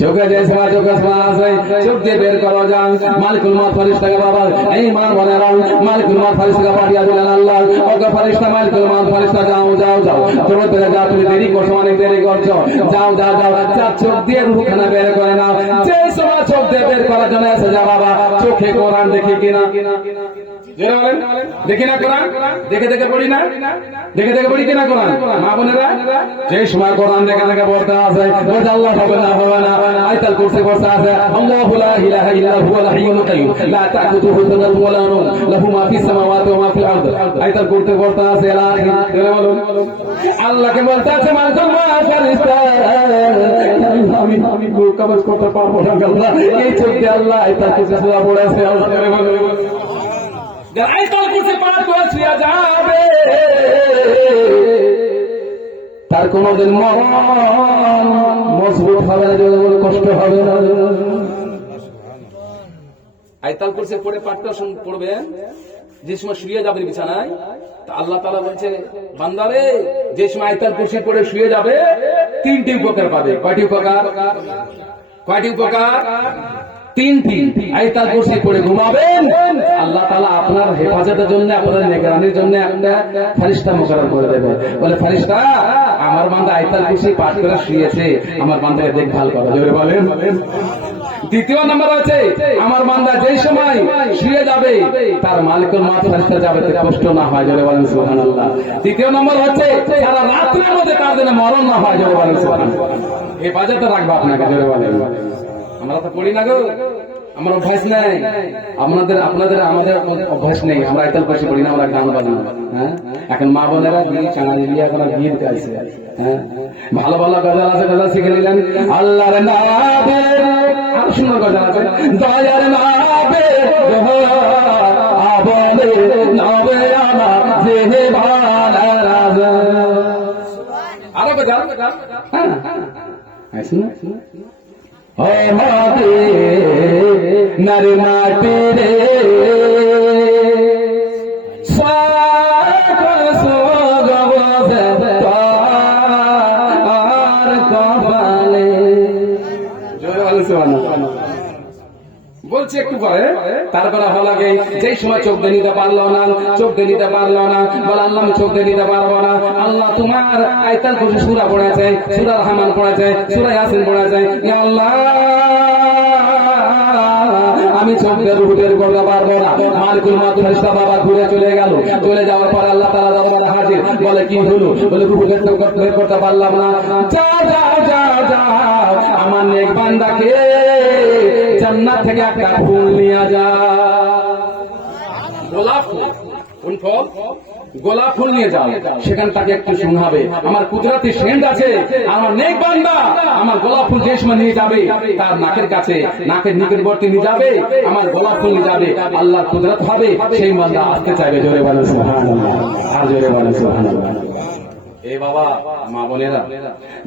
চোখে যে সময় চোখে আছে, চোখ দিয়ে বের করা যায়। মালিকুল মউত ফেরেশতাকে বাবা এই মান বলেরা মালিকুল মউত ফেরেশতাকে পাঠিয়ে দিলেন আল্লাহ, ওকে ফেরেশতা মালিকুল মউত ফেরেশতা যাও যাও যাও, তুমি বের যাও, তুমি দেরি করছো, অনেক দেরি করছো, যাও যাও যাও, চার চোখ দিয়ে রূহখানা বের করে নাও। যে সময় চোখ দিয়ে বের করার জন্য এসে যা বাবা, চোখে কোরআন দেখি কিনা? দেখি না কোরআন? দেখে দেখে পড়ি না? দেখে দেখে পড়ি কিনা কোরআন? মা বোনেরা যে সময় কোরআন দেখে দেখে পড়তে আছে, আল্লাহ হবে না হবে না, আয়াতুল কুরসি পড়তে আছে, আল্লাহু লা ইলাহা ইল্লা হুয়াল হাইয়ুল কাইয়্যুম লা তাখুযুহু সিনাতুন ওয়া লা নাওম লাহু মা ফিস সামাওয়াতি ওয়া মা ফিল আরদ। আয়াতুল কুরসি পড়তে আছে আল্লাহকে বলতে আছে মানতুম মা ফেরেশতা আমি কবজ করতে পারবো না আল্লাহ, এই চোখ দিয়ে আল্লাহ আয়াতুল কুরসি সূরা পড়েছে। আল্লাহ আয়াতুল কুরসি পাঠ করে শুয়ে যাবে, তার কোনদিন মরণ মজবুত হবে না, কষ্ট হবে না। আয়াতুল কুরসি পড়ে পাঠটা পড়বেন যে সময় শুয়ে যাবেন বিছানায়, তা আল্লাহ তাআলা বলছে বান্দারে যে সময় আয়াতুল কুরসি পড়ে শুয়ে যাবে তিনটি উপকার পাবে। কয়টি উপকার? কয়টি উপকার? তিনটি। আয়াতুল কুরসি পড়ে ঘুমাবেন, আল্লাহ তাআলা আপনার হেফাজতের জন্য, আপনার নিগরানির জন্য একটা ফেরেশতা মুকরর করে দেবে। বলে ফেরেশতা আমার বান্দা আয়াতুল কুরসি পাঠ করে শুয়েছে, আমার বান্দাকে দেখভাল করো। জোরে বলেন। দ্বিতীয় নম্বর হচ্ছে আমার বান্দা যেই সময় শুয়ে যাবে তার মালিকুল মউত ফেরেশতা যাবে কষ্ট না হয়, জোরে বলেন সুবহানাল্লাহ। তৃতীয় নম্বর হচ্ছে সারা রাত্রির মধ্যে তার জন্য মরণ না হয়, জোরে বলেন সুবহানাল্লাহ। এই বাজেটটা রাখবো আপনাকে, জোরে বলেন। আমরা তো পড়ি না গো, আমার অভ্যাস নেই। আপনাদের আমাদের অভ্যাস নেই, আমরা আইতাল পাশে পড়ি না, আমরা গান বাজনা। হ্যাঁ, এখন মা বোনেরা বিয়ে চাঙালি দিয়ে এখন গীত গাইছে। হ্যাঁ, ভালো ভালো গজল আছে, গজল শিখে নিলেন। আল্লাহর নামে আরো সুন্দর গজল আছে, দয়ার নামে আবলে নামে আমার জেনে ভালো রাজা। আরো গজল। হ্যাঁ হ্যাঁ, শুনো নর মাটি রে বলছি একটু পরে। তারপরে হলো লাগে যেই সময় চোখ দিয়ে নিতে পারলো না, বলে আল্লাহ আমি চোখ দিয়ে নিতে পারবো না। আল্লাহ তোমার আয়াতুল কুরসি সূরা পড়েছে, সূরা রহমান পড়েছে, সূরা ইয়াসিন পড়েছে। ইয়া আল্লাহ আমি চোখ দিয়ে রুহু বের করতে পারবো না। মালিকুল মউত ফেরেশতা বাবা ঘুরে চলে গেল। চলে যাওয়ার পর আল্লাহ তাআলা দরবারে হাজির, বলে কি হলো? বলে রুহু বের করতে পারলাম না। যা আমার নেক বান্দাকে জান্নাত থেকে একটা ফুল নিয়ে যা। গোলাপ ফুল, কোন ফল? গোলাপ ফুল নিয়ে যাও, সেখানে তাকে একটু শোনাবে আমার কুদরতি সেন্ট আছে। আমার নেক বান্দা আমার গোলাপ ফুল যে সময় নিয়ে যাবে তার নাকের কাছে, নাকের নিকটবর্তী নিয়ে যাবে, আমার গোলাপ ফুল নিয়ে যাবে, আল্লাহর কুদরত হবে, সেই বান্দা আসতে চাইবে। জোরে বলেন সুবহানাল্লাহ, আর জোরে বলেন সুবহানাল্লাহ। এ বাবা মা বোনেরা,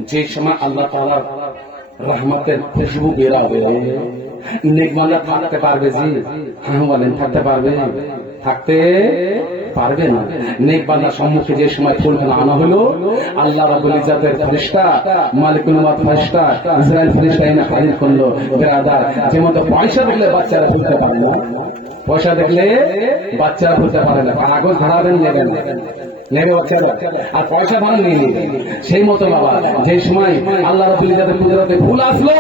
যে সময় আল্লাহ তাআলা রহমতের খুশবু বেরাবে, নেক বান্দা থাকতে পারবে জি? হ্যাঁ বলেন, থাকতে পারবে? থাকতে পারবে না। নেক বান্দার সম্মুখে যে সময় ফুলখানা আনা হলো, আল্লাহ রাব্বুল ইজ্জাতের ফেরেশতা, মালিকুল মউত ফেরেশতা, ইসরাইল ফেরেশতা এনে হাজির করলো। বেরাদার, যেমন পয়সা দেখলে বাচ্চারা ফুলতে পারে না, পয়সা দেখলে বাচ্চারা ফুলতে পারে না, কাগজ ধরাবেন নেবেন নেবে বাচ্চারা, আর পয়সা ভালো নিয়ে নেবে। সেই মতো বাবা যে সময় আল্লাহ রাব্বুল ইজ্জাতের কুদরতে ফুল আসলো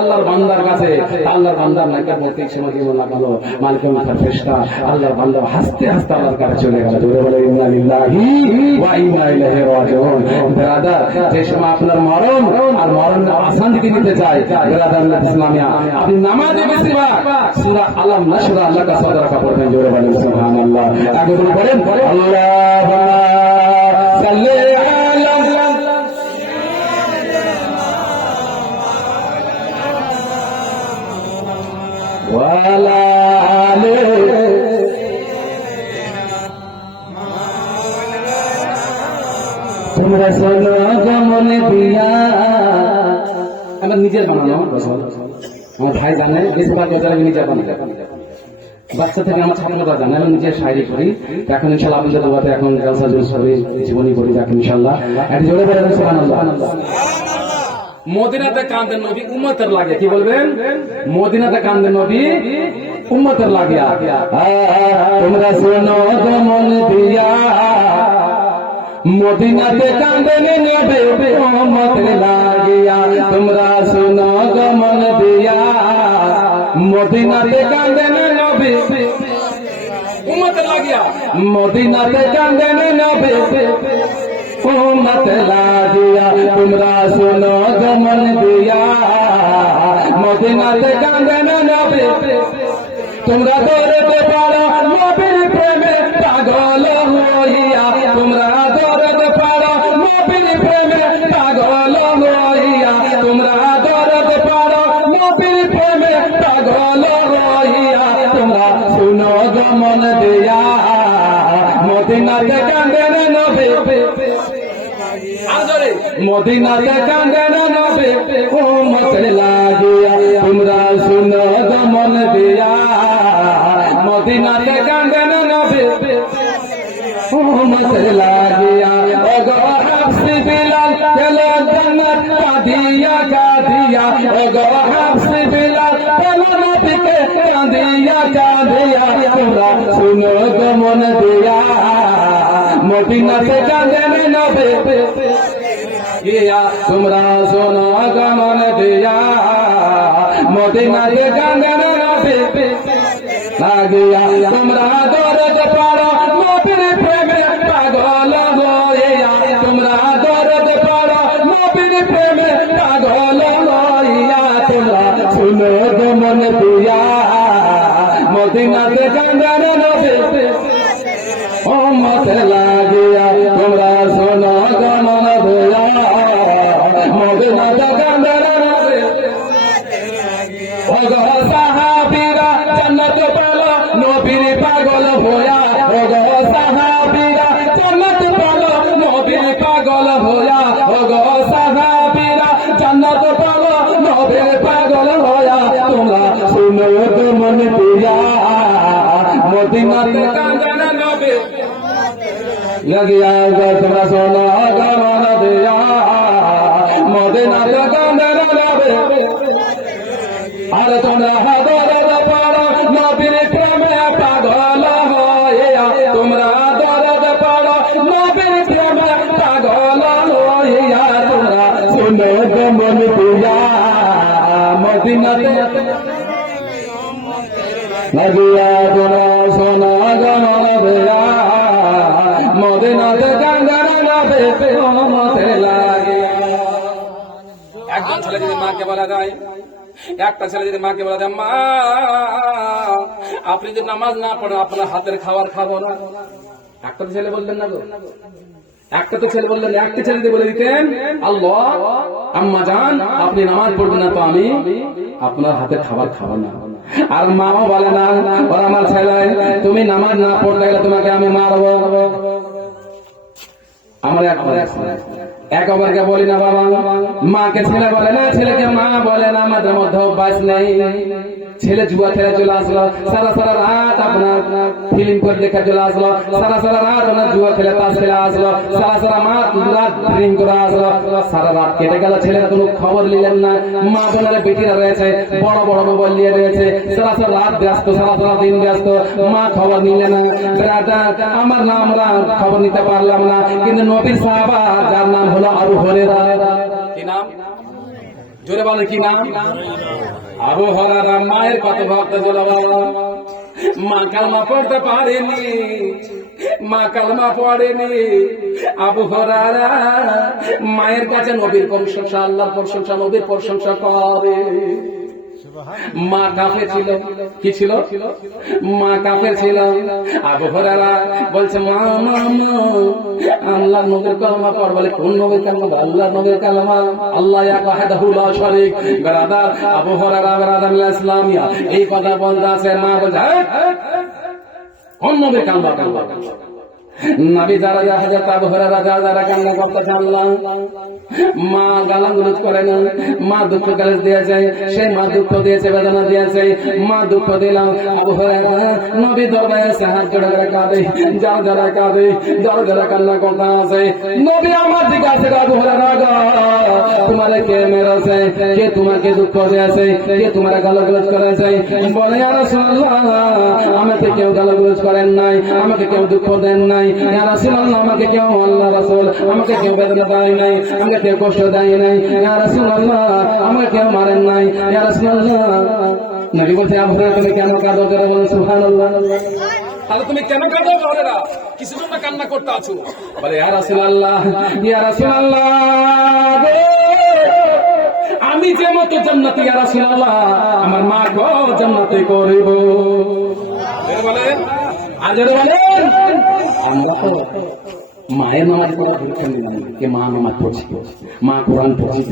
আল্লাহর বান্দার কাছে, আল্লাহর বান্দার নাকে বলতে সময় কেমন লাগালো, মালিকুল মউত ফেরেশতা আল্লাহর বান্দা হাসতে হাসতে আল্লাহর কাছে চলে গেল। জোরে বলে ইন্না লিল্লাহি ওয়া ইন্না ইলাইহি রাজিউন। ব্রাদার, যে সময় আপনার মরণ আর মরণের আসান দিকে নিতে চায়, ব্রাদার ইসলামিয়া আপনি নামাজে বেশিরভাগ সূরা আলাম নাশরা আল্লাহ কা সদরকা পড়বেন। জোরে বলেন সুবহানাল্লাহ। আগে বলেন আল্লাহুম্মা সাল্লি আলা ওয়া আলা আলি। তোমরা শোনো গমন দিয়া, আমার নিজের বানানো আমার ভাই জানে, বেশিরভাগ গজল আমি নিজে বানাই, বাচ্চা থেকে আমার ছাত্ররা জানে, আমি নিজের শায়রি করি। এখন ইনশাআল্লাহ আপনাদের দোয়াতে এখন জলসা জুলুস হবে, জীবনী করি যাক ইনশাআল্লাহ। একটু জোরে বলেন সুবহানাল্লাহ। মদিনাতে কাঁদেন নবী উম্মতের লাগে, কি বলবেন? মদিনাতে কাঁদেন নবী উম্মতের লাগিয়া। তোমরা শোনো গমন দিয়া, মদিনাতে কাঁদেন নবী উম্মতের লাগিয়া। তোমরা শোনো গমন দিয়া, মদিনাতে কাঁদেন নবী উম্মতের লাগিয়া। মদিনাতে কাঁদেন নবী উম্মত লাগিয়া। তোমরা শোনো গমন দিয়া, মদিনাতে কাঁদেন নবী। তোমরা দৌড়তে পারো নবীর প্রেমে পাগল হইয়া, তোমরা দৌড়তে পারো নবীর প্রেমে পাগল হইয়া, তোমরা দৌড়তে পারো নবীর প্রেমে পাগল হইয়া। তোমরা শোনো গমন দিয়া, মদিনাতে কাঁদেন নবী। মদিনাতে কাঁদেন নবী উম্মত লাগিয়া। তোমরা শোনো গমন দিয়া, মদিনাতে কাঁদেন নবী উম্মত লাগিয়া। ওগো হাফসি বিলাল গেল জান্নাত কাঁদিয়া কাঁদিয়া, ওগো হাফসি বিলাল গেল নবীকে কাঁদিয়া কাঁদিয়া। তোমরা শোনো গমন দিয়া, মদিনাতে কাঁদেন নবী গিয়া তোমরা শোনো গমন দিয়া মদিনাতে কান্দন নবী লাগিয়া তোমরা দরদ পাড়ো নবীর প্রেমে পাগল হইয়া তোমরা দরদ পাড়ো নবীর প্রেমে পাগল হইয়া তোমরা শুনো গমন দিয়া মদিনাতে কান্দন নবী উম্মত লাগিয়া তোমরা শোনো গমন দিয়া মদিনাতে কান্দন নবী ওগো সাহাবীরা জান্নাত পেলো নবীর পাগল হইয়া ওগো সাহাবীরা জান্নাত পেলো নবীর পাগল হইয়া ওগো সাহাবীরা জান্নাত পেলো নবীর পাগল হইয়া তোমরা শুনো গমন দিয়া মদিনাতে কান্দন নবী লাগিয়া তোমরা শোনো গমন দিয়া মদিনাতে কান্দন নবী আর তোমরা দরদ পাড়ো নবীর প্রেমে পাগল হইয়া তোমরা দরদ পাড়ো নবীর প্রেমে পাগল হইয়া তোমরা শুনো গমন দিয়া মদিনাতে লাগিয়া তোমরা শোনো গমন দিয়া মদিনাতে কান্দন নবী উম্মতে লাগিয়া। একজন ছেলে যদি মাকে বলা যায়, একটা ছেলে যদি মাকে বলা যায় মা আপনি যদি নামাজ না পড়েন আপনার হাতের খাবার খাবো না, একটা তো ছেলে বললেন না গো, একটা তো ছেলে বললেন, একটা ছেলে যদি বলে দিতেন আল্লাহ আম্মা জান আপনি নামাজ পড়বেন না তো আমি আপনার হাতের খাবার খাবো না। আর মাও বলে না ওরা আমার ছেলে তুমি নামাজ না পড়তে গেলে তোমাকে আমি মারবো। আমার একবারকে বলি না বাবা, মাকে ছেলে বলে না, ছেলেকে মা বলে না, আমাদের মধ্যে অভ্যাস নেই। ছেলে জুয়া খেলে চলে আসলো, সারা সারা রাত আপনার ফিল্ম করে দেখে চলে আসলো, সারা সারা রাত আপনার জুয়া খেলে তাস খেলে আসলো, সারা সারা রাত ড্রিঙ্ক করে আসলো, সারা রাত কেটে গেল, ছেলের কোনো খবর নিলেন না। মা বোনেরা বেটিরা রয়েছে বড় বড় মোবাইল নিয়ে রয়েছে, সারা সারা রাত ব্যস্ত, সারা সারা দিন ব্যস্ত, মা খবর নিলেন না। আমার নাম আমরা খবর নিতে পারলাম না, কিন্তু নবীর সাহাবা যার নাম হলো আবু হুরায়রা, কি নাম জোরে বলে কি নাম? আবু হুরায়রা। মায়ের কত ভক্ত ছিল, মা কালমা পড়তে পারেনি, মা কালমা পড়েনি। আবু হুরায়রা মায়ের কাছে নবীর প্রশংসা, আল্লাহর প্রশংসা, নবীর প্রশংসা করে। মা কাফের ছিল, কি ছিল? মা কাফের ছিল। আবু হুরায়রা বলছে মা মা আল্লাহ নবীর কালমা পড়। বলে কোন নবীর কালমা? আল্লাহ নবীর কালমা। আল্লাহ এক ওয়াহদাহু লা শারীক। ব্রাদার আবু হুরায়রা ব্রাদার ইসলামিয়া এই কথা বলতে আছে। মা বলছে কোন নবীর কালমা? কালমা নবী যারা হযরত আবু হুরায়রা যারা কান্না করতে জানলাম, মা গালাগুলোজ করে না, মা দুঃখ গালাজ দিয়েছে, সে মা দুঃখ দিয়েছে, বেদনা দিয়েছে, মা দুঃখ দিলাম। আবু হুরায়রা নবী দরবারে এসে হাত জোড়া করে কাঁদে, যারা যারা কাঁদে, যারা যারা কান্না করতে আছে। নবী আমার দিকে আছে, আবু হুরায়রা তোমার কে মেরেছে, কে তোমাকে দুঃখ দিয়েছে, কে তোমার গালাগুলোজ করেছে? বলে ইয়া রাসূলুল্লাহ আমাকে কেউ গালাগুলোজ করেন নাই, আমাকে কেউ দুঃখ দেন নাই, ইয়া রাসূলুল্লাহ আমাকে কেউ, আল্লাহ রাসূল আমাকে কেউ বেদনা দেয় নাই, আমাকে কেউ কষ্ট দেয় নাই, ইয়া রাসূলুল্লাহ আমাকে কেউ মারেন নাই, ইয়া রাসূলুল্লাহ। নবী বলছে আবু হুরায়রা তুমি কেন কাঁদো? জোরে বলুন সুবহানাল্লাহ। তাহলে তুমি কেন কাঁদো? হুরায়রা কিছু জন্য কান্না করতে আছো? বলে ইয়া রাসূলুল্লাহ, ইয়া রাসূলুল্লাহ আমি যে মতো জান্নাতি, ইয়া রাসূলুল্লাহ আমার মা গো জান্নাতে করিব। বলেন আজরে বলেন আমরা তো মায়ের নামাজ পড়া ভুলতে মিলেন না, কে মা নামাজ পড়ছি, মা কোরআন পড়ছি,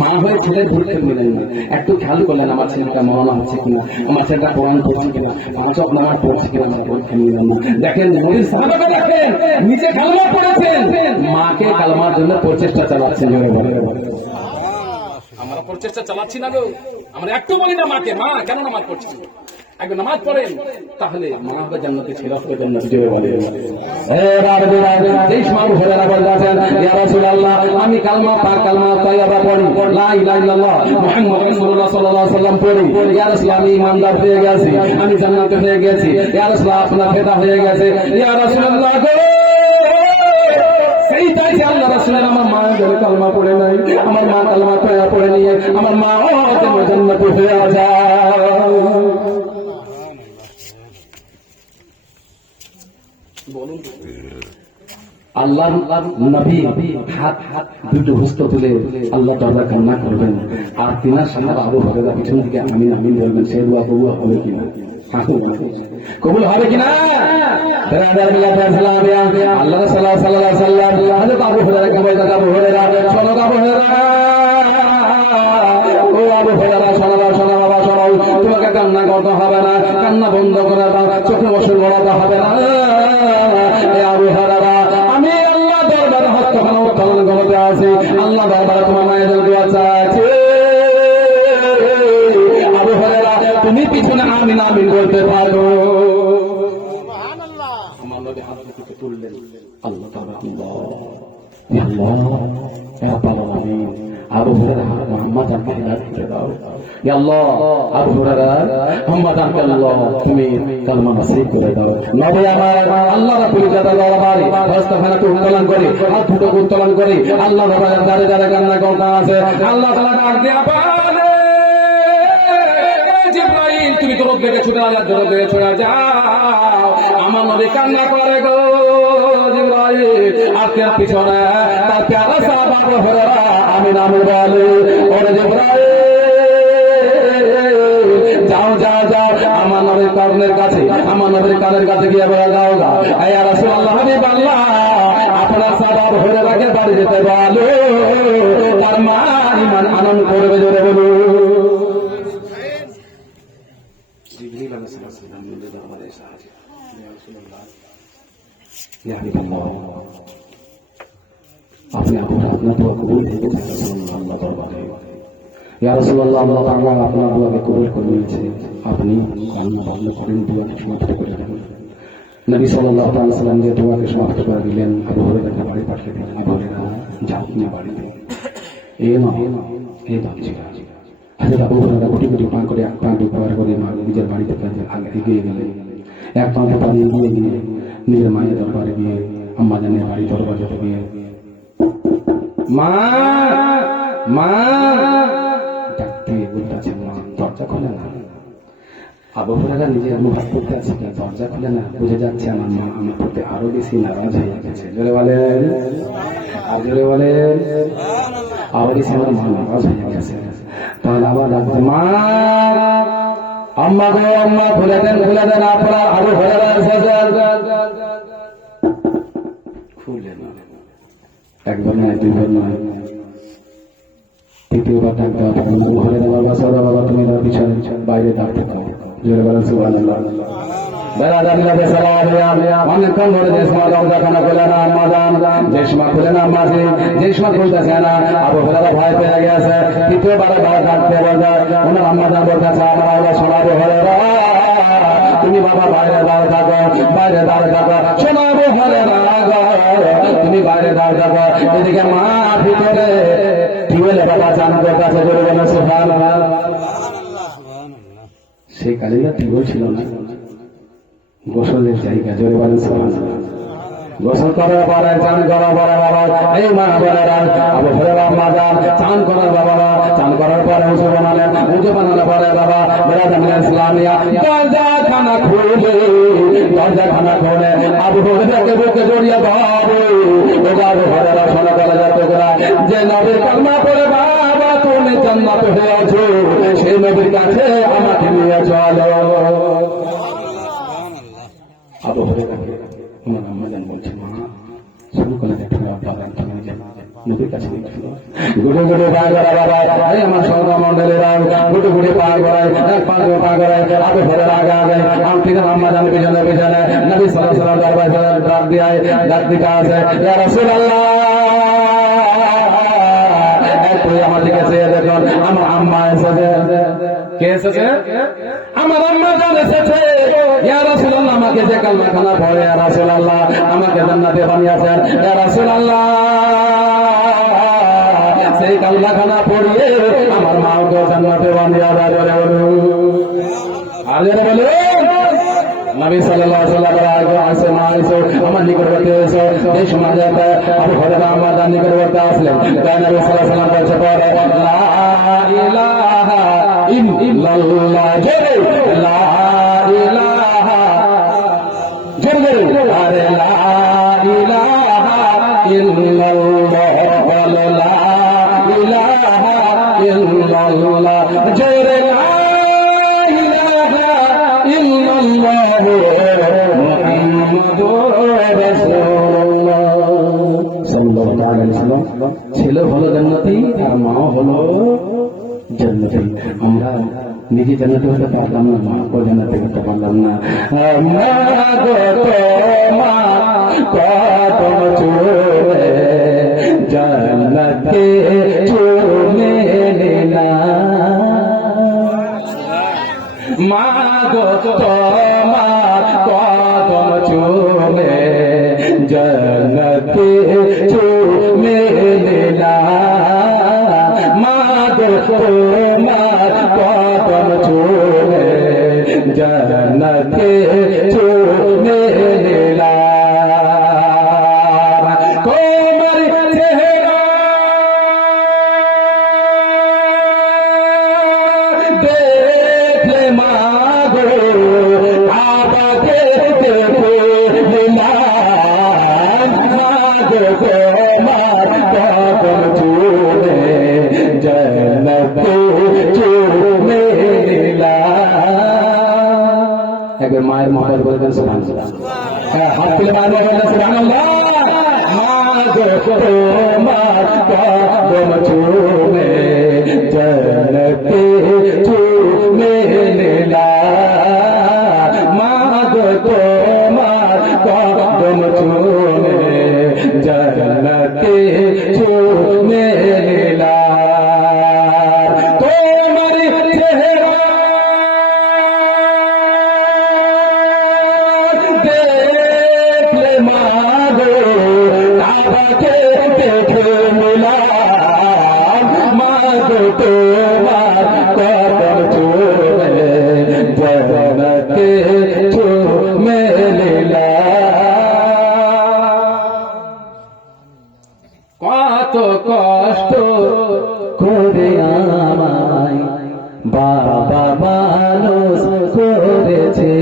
মা হয়ে ছেলে ভুলতে মিলেন না। একটু খেয়াল করলেন আমার ছেলেটা মরনা হচ্ছে কিনা, আমার ছেলেটা কোরআন পড়ছে কিনা, পাঁচ ওয়াক্ত নামাজ পড়ছে কিনা, আমরা ভুলতে মিলেন না। দেখেন নবীর সাহাবাকে দেখেন নিজে কালমা পড়েছেন, মাকে কালমার জন্য প্রচেষ্টা চালাচ্ছেন। আমরা প্রচেষ্টা চালাচ্ছি না গো, আমরা একটু বলি না মাকে মা কেন নামাজ পড়ছি? একবার নামাজ পড়েন তাহলে মা হবে জান্নাতে, ছেলে হবে জান্নাতে। জোরে বলে ইয়া রাসূলুল্লাহ আমি কালমা পাক কালমা তাইয়্যিবা পড়ি, লা ইলাহা ইল্লাল্লাহ মুহাম্মাদুর রাসূলুল্লাহ সাল্লাল্লাহু আলাইহি ওয়াসাল্লাম পড়ি। ইয়া রাসূলুল্লাহ আমি ইমানদার হয়ে গেছি, আমি জান্নাতে হয়ে গেছি। ইয়া রাসূলুল্লাহ আপনার ফেদা হয়ে গেছে। ইয়া রাসূলুল্লাহ গো সেইটাই আল্লাহ রাসূলের আমার মা কালমা পড়ে নাই, আমার মা কালমা পড়ে নিয়ে আমার মা জান্নাতে হয়ে যায়। বলুন আল্লাহ নবী হাত দুটো হস্ত তুলে আল্লাহ দরজা কান্না করবেন, আর তিনার সামনে আবু হুরায়রা পিছন দিকে আমিন আমিন বলবেন। সেই দোয়া কবুল হবে কিনা? কবুল হবে কিনা? আল্লাহ সাল্লাল্লাহু আলাইহি ওয়াসাল্লাম হযরত আবু হুরায়রাকে বললেন, আবু হুরায়রা শোনো, আবু হুরায়রা, ও আবু হুরায়রা শোনো বাবা শোনো, তোমাকে কান্না করতে হবে না, কান্না বন্ধ করে দাও, চোখে বসে গড়াতে হবে না। আবু হুরায়রা, আমি আল্লাহ দরবারে হস্তখানা উত্তোলন করতে আছি, আল্লাহ দরবারে তোমার মায়ের দোয়া চাইছি। আবু হুরায়রা, তুমি পিছনে আমিন আমিন বলতে পারো। আমার নবী হাত থেকে তুললেন, আল্লাহ তাআলা আবু হুরায়রা মুহাম্মদ আনকে হিদায়াত দিয়ে দাও। ইয়া আল্লাহ, আবু হুরায়রা মুহাম্মদ আনকে আল্লাহ তুমি কালমা নসিব করে দাও। নবী আমার আল্লাহ রাব্বুল জালাল দরবারে হস্তখানাকে উত্তোলন করে, হাত দুটো উত্তোলন করে আল্লাহ দরবারে দাঁড়ে দাঁড়ে কান্না করতে আছে। আল্লাহ তাআলা ডাক দিয়া বলে, জিবরাইল তুমি দরদ থেকে ছুটে আল্লাহ দরদ থেকে ছুটে যাও। আমার নবী কান্না করে গো জিবরাইল, আর তার পিছনে তার প্যারা সাহাবা আবু হুরায়রা আমিন আমিন বলে, ওরে জিবরাইল যাও যাও যাও আমার নবীর কর্ণের কাছে, আমার নবীর কানের কাছে গিয়ে বলে দাও গা, ইয়া রাসূলুল্লাহ হাবিব আল্লাহ, আপনার সাহাবা আবু হুরায়রাকে বাড়ি যেতে বলো, তার মা ঈমান আনয়ন করবে, জোরে বলুন। জিবরিল আলাইহিস সালাম বলে আমাদের সাহায্য, ইয়া রাসূলুল্লাহ, ইয়া হাবিবাল্লাহ, আপনি আপনার দোয়া কবুল হয়ে গেছে আল্লাহ দরবারে। ইয়া রাসূলুল্লাহ, আল্লাহ তাআলা আপনার দোয়াকে কবুল করে নিয়েছে, আপনি কান্না বন্ধ করেন, দোয়াকে সমাপ্ত করে দেন। নবী সাল্লাল্লাহু আলাইহি ওয়াসাল্লাম যে দোয়াকে সমাপ্ত করে দিলেন, আবু হুরায়রাকে বাড়ি পাঠিয়ে দিলেন। আবু হুরায়রা যাও তুমি বাড়িতে, এই ভাবছিলা হযরত আবু হুরায়রা গুটি গুটি পা করে এক পা দুই পা করে নিজের বাড়ি থেকে আগে এগিয়ে গেলেন। এক পা পা এগিয়ে গিয়ে নিজের মায়ের দরবারে গিয়ে আম্মা জানের বাড়ি দরবারে গিয়ে মা মা ডাকতে বলতেছে, মা দরজা খুলে না। আবু হুরায়রা নিজে অনুভব করতে আছে, দরজা খুলে না, বুঝে যাচ্ছে আমার মা আমার প্রতি আরো বেশি নারাজ হয়ে গেছে। জোরে বলেন, আর জোরে বলেন, আরো বেশি আমার মা নারাজ হয়ে গেছে। তাহলে আবার ডাকতে, মা আম্মা গো আম্মা, খুলে দেন আপনার আবু হুরায়রা এসেছে। খুলে না, একবার নয় দুইবার নয়, তৃতীয়বার ডাক দেওয়া পরে আবু হুরায়রা, বাবা সদা বাবা তুমি তার পিছনে বাইরে ডাকতে চাও। জোরে বলেন সুবহানাল্লাহ। অনেকক্ষণ ধরে দেশমা দরজাখানা খুলে না, আম্মা জান দেশমা খুলে না, আম্মা দেশমা খুলতেছে না। আবু হুরায়রা ভয় পেয়ে গেছে, তৃতীয়বার ডাকতে বলতে ওনার আম্মা জান বলতেছে, আমার আল্লাহ শোনাবো হুরায়রা, তুমি বাবা বাইরে দাঁড়িয়ে থাকো, বাইরে দাঁড়িয়ে থাকো, শোনাবো হুরায়রা তুমি বাইরে দাঁড়িয়ে থাকো। এদিকে মা ভিতরে টিউবওয়েলে বাবা চান করতেছে, জোরে বলেন সুবহানাল্লাহ। সেই কালীরা টিউবওয়েল ছিল না, গোসলের জায়গা, জোরে বলেন সুবহানাল্লাহ। গোসল করার পরে চান করার পরে বাবা এই মা বোনেরা আবু হুরায়রা আম্মা জান চান করার বাবা চান করার পরে উজু বানানোর পরে বাবা বেরাদামিল ইসলামিয়া দরজাখানা খুলে আবু হুরায়রাকে বুকে জড়িয়ে ধরে, ও আবু হুরায়রা শোনা বলে যাচ্ছে যে নবীর কালমা পড়ে বাবা তুমি জান্নাতে হয়েছো, সেই নবীর কাছে আমাকে নিয়ে চলো। আবু হুরায়রাকে ওনার আম্মা জান বলছে, মা শুরু করে দেখো নবীর কাছে গুটে গুটে পা করা বাবা, আরে আমার সর্ব মন্ডলীরা গুটে গুটে পা করায়, এক পা দুই পা করায়, আবু হুরায়রা আগে আগে আম থেকে আম্মা জান পিছনে পিছনে নবী সাল্লাল্লাহু আলাইহি ওয়াসাল্লাম ডাক দিয়ে ডাক দিতে আছে, ইয়া রাসূলুল্লাহ একটু আমার দিকে চেয়ে দেখুন, আমার আম্মা এসেছে। কে এসেছে? আমার আম্মা জান এসেছে। ইয়া রাসূলুল্লাহ আমাকে যে কালমাখানা পড়ে, ইয়া রাসূলুল্লাহ আমাকে জান্নাতে বানিয়েছেন, ইয়া রাসূলুল্লাহ সেই কালমাখানা পড়িয়ে আমার মাকে জান্নাতে বানিয়ে দেয়। বলে বলুন, আরে বলুন নবী সাল্লাল্লাহু আলাইহি ওয়াসাল্লাম আসে মাইসো আমার নিকটবর্তী এসো এই সময় যাবে আবু হুরায়রা আমার নিকটবর্তী আসলেন তাই নবী সাল্লাল্লাহু আলাইহি ওয়াসাল্লাম বলছে পরে লা ইলাহা ইল্লাল্লাহ জোরে লা ইলাহা জোরে আরে লা ইলাহা ইল্লাল্লাহ বলো লা ইলাহা ইল্লাল্লাহ জোরে লা ইলাহা ইল্লাল্লাহ মুহাম্মাদুর রাসূলুল্লাহ সাল্লাল্লাহু আলাইহি ওয়াসাল্লাম ছেলে হলো জান্নাতি আর মা হলো জান্নাতি আমরা নিজে জান্নাতি হতে পারলাম না মা কো জান্নাতি হতে পারলাম না মা গো মা কদম চুমে জান্নাতে চুমে নিলা মা গো তোমার কদম চুমে জান্নাতে চুমে নিলা মা গো তোমার কদম চুমে জান্নাতে চুমে নিলা তোমার চেহারা দেখলে মা গো আবাকে দেখে নিলাম মা গো তোমার কদম চুমে জান্নাতে চুমে নিলাম একবার মায়ের মহব্বত করে দেন সুবহানাল্লাহ হাত তুলে মায়ের মহব্বত করে সুবহানাল্লাহ মা গো তোমার কদম চুমে জান্নাতে চুমে নিলাম মা গো তোমার কদম চুমে জান্নাতে চুমে নিলাম তোমার চেহারা দেখলে মা গো আবাকে দেখে নিলাম মা গো তোমার কদম চুমে জান্নাতে চুমে নিলাম কত কষ্ট করে আমায় বাবা মানুষ করেছে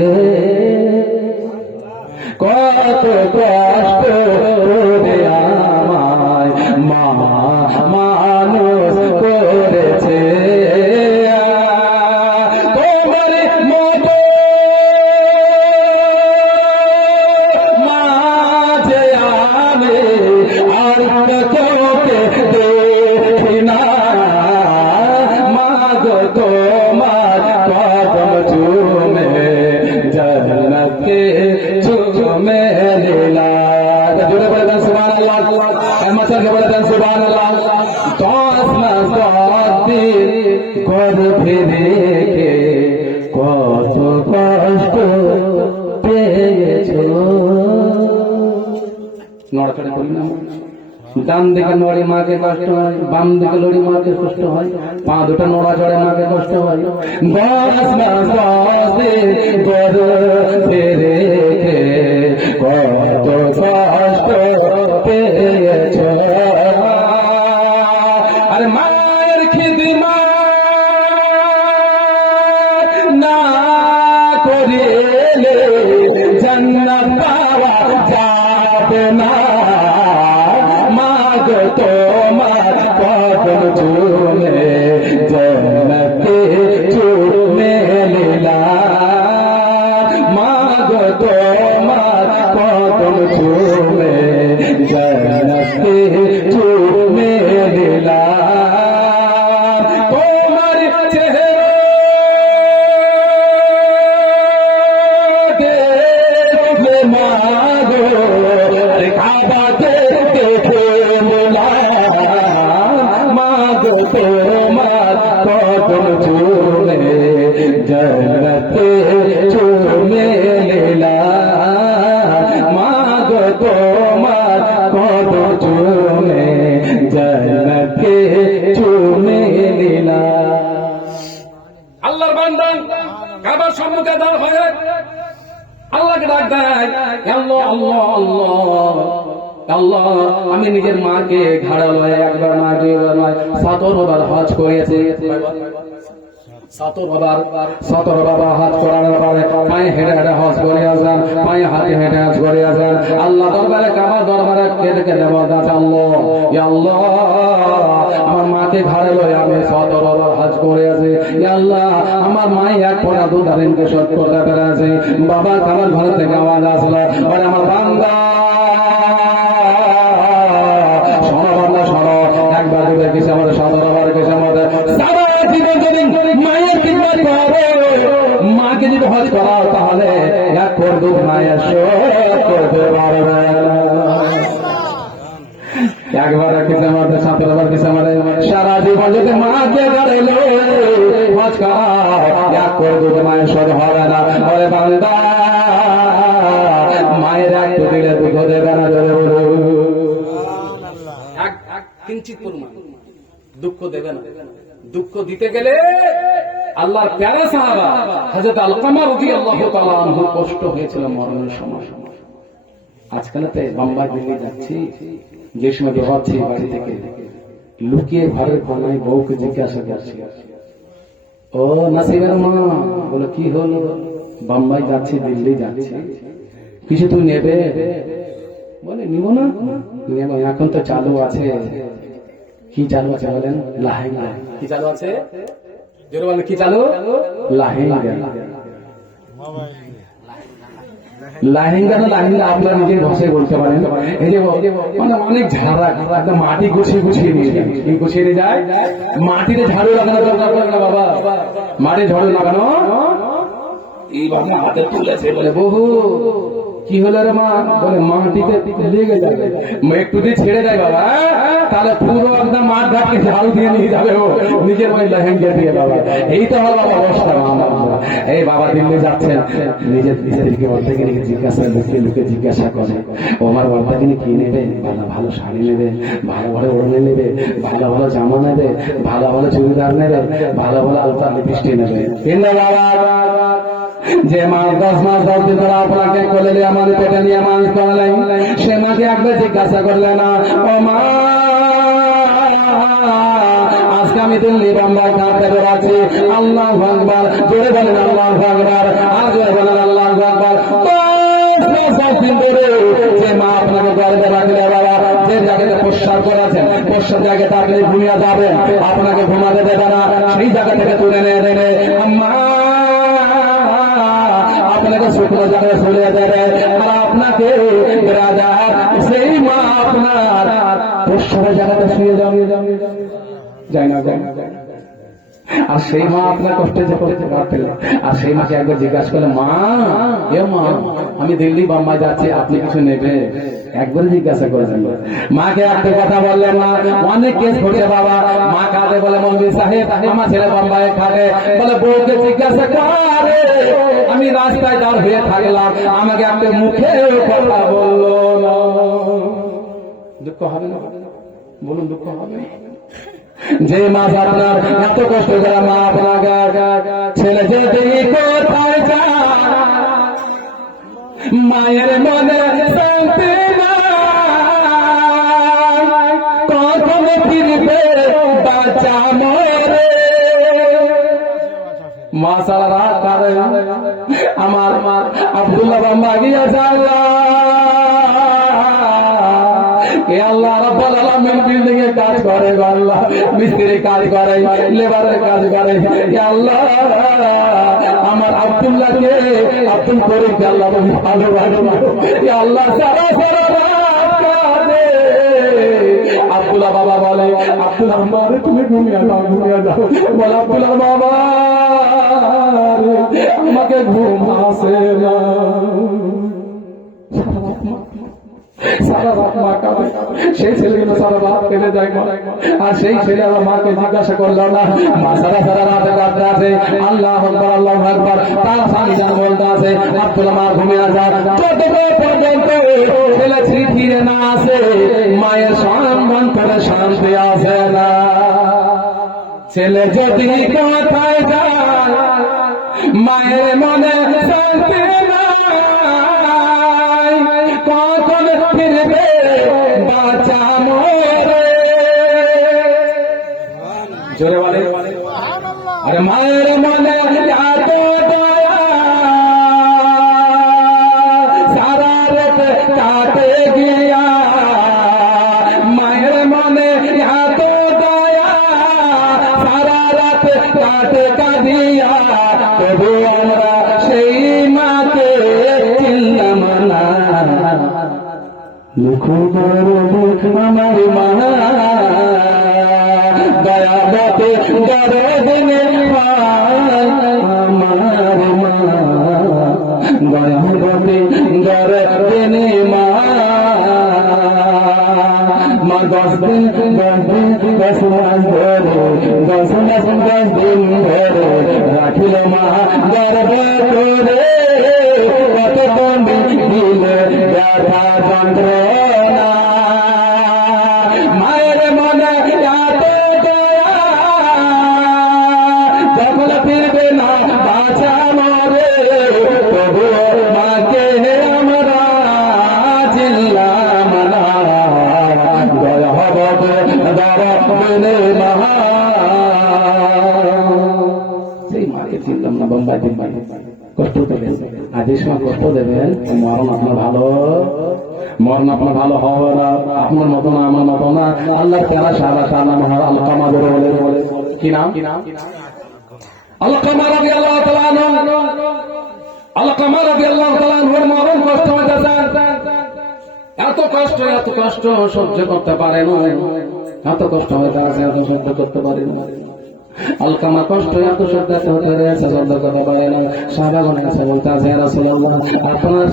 কত কষ্ট করে আমায় মা মানুষ করেছে তোমার মতো মা যে আমি আর কাউকে দেখি না মা গো তোমার কদম চুমে জান্নাতে চুমে নিলাম জোরে বলে দেন সুবহানাল্লাহ মাসাকে বলে দেন সুবহানাল্লাহ 10 মাস 10 দিন গর্ভে রেখে কত কষ্ট পেয়েছো নড়াচড়া করি না ডান দিকে নড়ে মাকে কষ্ট হয় বাম দিকে লড়ি মাকে কষ্ট হয় পা দুটো নড়া চড়ে মাকে কষ্ট হয় 10 মাস 10 দিন গর্ভে রেখে কত কষ্ট পেয়েছো আরে মায়ের খিদমত না করিলে জান্নাত পাওয়া যাবে না মা গো তোমার কদম চুমে জান্নাতে চুমে নিলাম মা গো তোমার কদম দেয়, আল্লাহ আল্লাহ আল্লাহ আল্লাহ, আমি নিজের মাকে ঘাড়া লয়ে একবার না দুইবার নয় 17 বার হজ করেছে। 17 বার হজ করার পরে পায়ে হেঁটে হেঁটে হজ করে আসেন, পায়ে হাতে হেঁটে হজ করে আসেন। আল্লাহ দরবারে কাবার দরবারে কেঁদে কেঁদে বলতেছে, আল্লাহ ইয়া আল্লাহ, আমার মাকে ঘাড়ে লয়ে আমি 17 বার হজ করে আছি। ইয়া আল্লাহ, আমার মা এক ফোঁটা দুধ আরেনকে শোধ করতে পেরেছে। বাবা কাবার ঘর থেকে আওয়াজ আসলো, আরে আমার বান্দা শোনো বান্দা শোনো, একবার দুধের কিছু আমাদের 17 বার কিছু আমাদের সারা জীবন যদি মায়ের খিদমত করো, মাকে যদি হজ করাও, তাহলে এক ফোঁটা দুধ মায়ের শোধ করতে পারবে। একবার কিছু আমাদের 17 বার কিছু আমাদের সারা জীবন যদি মাকে গাড়াইলে হজ করাও, এক ফোঁটা দুধ মায়ের শোধ হবে না। ওরে বান্দা, মায়ের একটু দিলে দুঃখ দেবে না, ধরে বলো কিঞ্চিত পরিমাণ দুঃখ দেবে না। দুঃখ দিতে গেলে আল্লাহর প্যারা সাহাবা হযরত আলকামা রাদিয়াল্লাহু তাআলা আনহু কষ্ট হয়েছিল মরণের সময়। আজকাল তো বোম্বাই দিল্লি যাচ্ছি, যে সময় বেরোচ্ছি বাড়ি থেকে, লুকিয়ে ঘরের কোনায় বউকে জিজ্ঞাসা করছি, ও নাসিবের মা, বলে কি হলো? বোম্বাই যাচ্ছি, দিল্লি যাচ্ছি, কিছু তুই নেবে? বলে নিব না। নেব, এখন তো চালু আছে। কি চালু আছে বলেন? লাহেঙ্গা। কি চালু আছে? জোরে বলেন, কি চালু? লাহেঙ্গা। লাহেঙ্গা না লাহেঙ্গা আপনারা নিজের ভাষায় বলতে পারেন। এই যে মানে অনেক ঝাড়া, মাটি গুছিয়ে গুছিয়ে নিয়ে যায়। কি গুছিয়ে নিয়ে যায়? মাটিতে ঝাড়ু লাগানো দরকার পড়ে না বাবা, মাটি ঝাড়ু লাগানো এইভাবে হাতে তুলেছে। বলে বহু কি হলো রে মা? বলে মাটিতে লেগে যাবে, একটু দিয়ে ছেড়ে দেয় বাবা, তাহলে পুরো একদম মাঠ ঘাটকে ঝাড়ু দিয়ে নিয়ে যাবে ও নিজের ওই লেহেঙ্গা দিয়ে। বাবা এই তো হলো বাবা অবস্থা। এই বাবা দিল্লি যাচ্ছেন, নিজের স্ত্রীকে বলতে গেলে জিজ্ঞাসা, লুকিয়ে লুকিয়ে জিজ্ঞাসা করে, ও আমার বলতে গেলে কি নেবে? ভালো ভালো শাড়ি নেবে, ভালো ভালো ওড়না নেবে, ভালো ভালো জামা নেবে, ভালো ভালো চুড়িদার নেবে, ভালো ভালো আলতা লিপস্টিক নেবে। কিন্তু বাবা যে মা 10 মাস 10 দিন ধরে আপনাকে কোলে নিয়ে আমাদের পেটে নিয়ে মানুষ করলেন, সে মাকে একবার জিজ্ঞাসা করলে না, ও মা আজকে আমি দিল্লি বোম্বাই খাতে বেড়াচ্ছি, আল্লাহু আকবার, জোরে বলেন আল্লাহু আকবার, আর জোরে বলেন আল্লাহু আকবার। 10 দিন ধরে যে মা আপনাকে গর্বে রাখলে বাবা, যে জায়গাতে প্রস্রাব করেছেন, প্রস্রাব জায়গাতে আপনি ঘুমিয়ে যাবেন, আপনাকে ঘুমাতে দেবে না, সেই জায়গা থেকে তুলে নিয়ে দেবে, আম্মা আপনাকে শুকনো জায়গায় চলে যাবে, আর আপনাকে রাজার সেই মা আপনার প্রস্রাবের জায়গাতে শুয়ে যাবে, যায় না যায় না। আর সেই মা আপনার কষ্টে যে করতে পারতেন, আর সেই মাকে একবার জিজ্ঞাসা করলে, মা এ মা আমি দিল্লি বোম্বাই যাচ্ছি, আপনি কিছু নেবে? একবার জিজ্ঞাসা করেছেন। মাকে একটা কথা বললেন না, অনেক কেস ঘটে বাবা। মা কাঁদে, বলে মৌলভী সাহেব আমার ছেলে বোম্বাই খাবে। বলে বউকে জিজ্ঞাসা করে, আমি রাস্তায় দাঁড় হয়ে থাকলাম, আমাকে একটা মুখে কথা বললো না। দুঃখ হবে না? বলুন দুঃখ হবে? যে মা আপনার এত কষ্ট করে মা আপনাকে ছেলে যদি কোথায় যায়, মায়ের মনে শান্তি নাই, কখন ফিরবে বাচ্চা মরে। মা সারা রাত কাঁদে, আমার আব্দুল্লাহ বাম্বা গিয়া জানলা আল্লাহ রাব্বুল আলামিন বিল্ডিং এ কাজ করে, আল্লাহ মিস্ত্রি কাজ করে, লেবারের কাজ করে, আল্লাহ আমার আব্দুল্লাহকে আব্দুল করিমকে আল্লাহ ভালোবাসো, আল্লাহ সারা সারা রাত কাঁদে। আব্দুল্লাহ বাবা বলে, আব্দুল্লাহ বাবা তুমি ঘুমিয়ে যাও, ঘুমিয়ে যাও। বলে আব্দুল্লাহ বাবা আমাকে ঘুম আসে না, সারা রাত মা কাঁদে। সেই ছেলেগুলো সারা রাত কেঁদে যায়, আর সেই ছেলে আমার মাকে জিজ্ঞাসা করলো না, মা সারা সারা রাতে কাঁদতে আছে, আল্লাহু আকবার আল্লাহু আকবার। তার স্বামী যেন বলতে আছে, আব্দুল্লাহ মা ঘুমিয়ে যায়, যতক্ষণ পর্যন্ত ছেলে ফিরে না আসে মায়ের সম্মান করে শান্তি আসে না। ছেলে যদি কোথায় যায় মায়ের মনে শান্তি না, ফিরবে বাঁচা মরে। জোরে বলে আরে মায়ের মনে এত দয়া সারা রাত কাটে গিয়া, মায়ের মনে এত দয়া সারা রাত কাটে কাঁদিয়া, তবু আমরা সেই মাকে চিনলাম না। লিখো আমার মা দয়াবতে দরদিনে আমার মা, দয়াবতে দরদিনে মা। 10 দিন 10 মাস ধরে 10 মাস 10 দিন ধরে রাখিল মা গর্ভ করে, কত তুমি দিলে ব্যথা যন্ত্রণা। মায়ের মনে এত দয়া যখন ফিরবে না বাঁচা মরে, তবু মাকে আমরা চিনলাম না। দয়া হবে দরদিনে মা, সেই মাকে চিনলাম না। বোম্বাই দিন কষ্ট দেবেন, আদেশ মা কষ্ট দেবেন, মরণ আপনার ভালো, মরণ আপনার ভালো হবে না। আপনার মতো না, আমার মতো না। আল্লাহ তাআলা সারা সারা মহার আলকামা ধরে বলে, কি নাম? আলকামা রাদিয়াল্লাহু তাআলা আনহু, আলকামা রাদিয়াল্লাহু তাআলা আনহুর মরণ কষ্ট হয়েছে। এত কষ্ট সহ্য করতে পারে না, এত কষ্ট হয়েছে, এত সহ্য করতে পারে না। আলকামা কষ্ট এত সহ্য করতে পারে না। সাহাবাগণ এসে বলতে আছে, ইয়া রাসূলুল্লাহ আপনার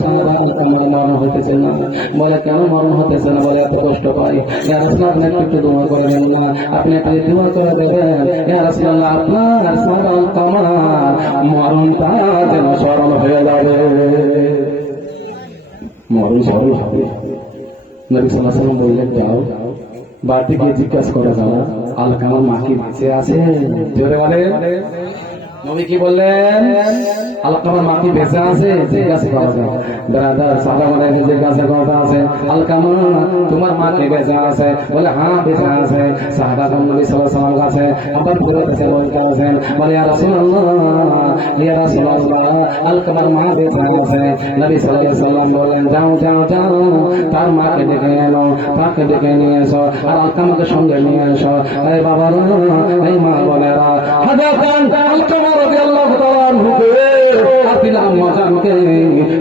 আলকামার মরণ হইতেছে না। বলে কেন মরণ হতেছে না? বলে এত কষ্ট পাই। ইয়া রাসূলুল্লাহ আপনি একটু দোয়া করে দেন না, আপনি একটু দোয়া করে দেবেন। ইয়া রাসূলুল্লাহ আপনার আলকামার মরণটা যেন সরল হয়ে যাবে, মরণ সরল হবে। নবী সাল্লাল্লাহু আলাইহি ওয়াসাল্লাম বললেন, যাও বাড়িতে গিয়ে জিজ্ঞাসা করে যাও আলকামার মা কি বেঁচে আছে। জোরে বলে নবী কি বললেন? আলকামার মা কি বেঁচে আছে? জিজ্ঞাসা করা যায়। ব্রাদার সাহাবাগণের জিজ্ঞাসা করা আছে, আলকামা তোমার মা কি বেঁচে আছে? বলে হ্যাঁ বেঁচে আছে। সাহাবাগণ নবী সাল্লাল্লাহু আলাইহি ওয়াসাল্লামের কাছে আবার ফিরে এসে বলতে আছেন, বলে ইয়া রাসূলুল্লাহ, ইয়া রাসূলুল্লাহ আলকামার মা বেঁচে আছে। নবী সাল্লাল্লাহু আলাইহি ওয়াসাল্লাম বলেন, যাও যাও যাও তার মাকে ডেকে এনো, তাকে ডেকে নিয়ে এসো আর আলকামাকে সঙ্গে নিয়ে এসো। এই বাবারা, এই মা বোনেরা, হযরত আলকামা রাদিয়াল্লাহু তাআলা আনহুকে আতিলাম মাজানকে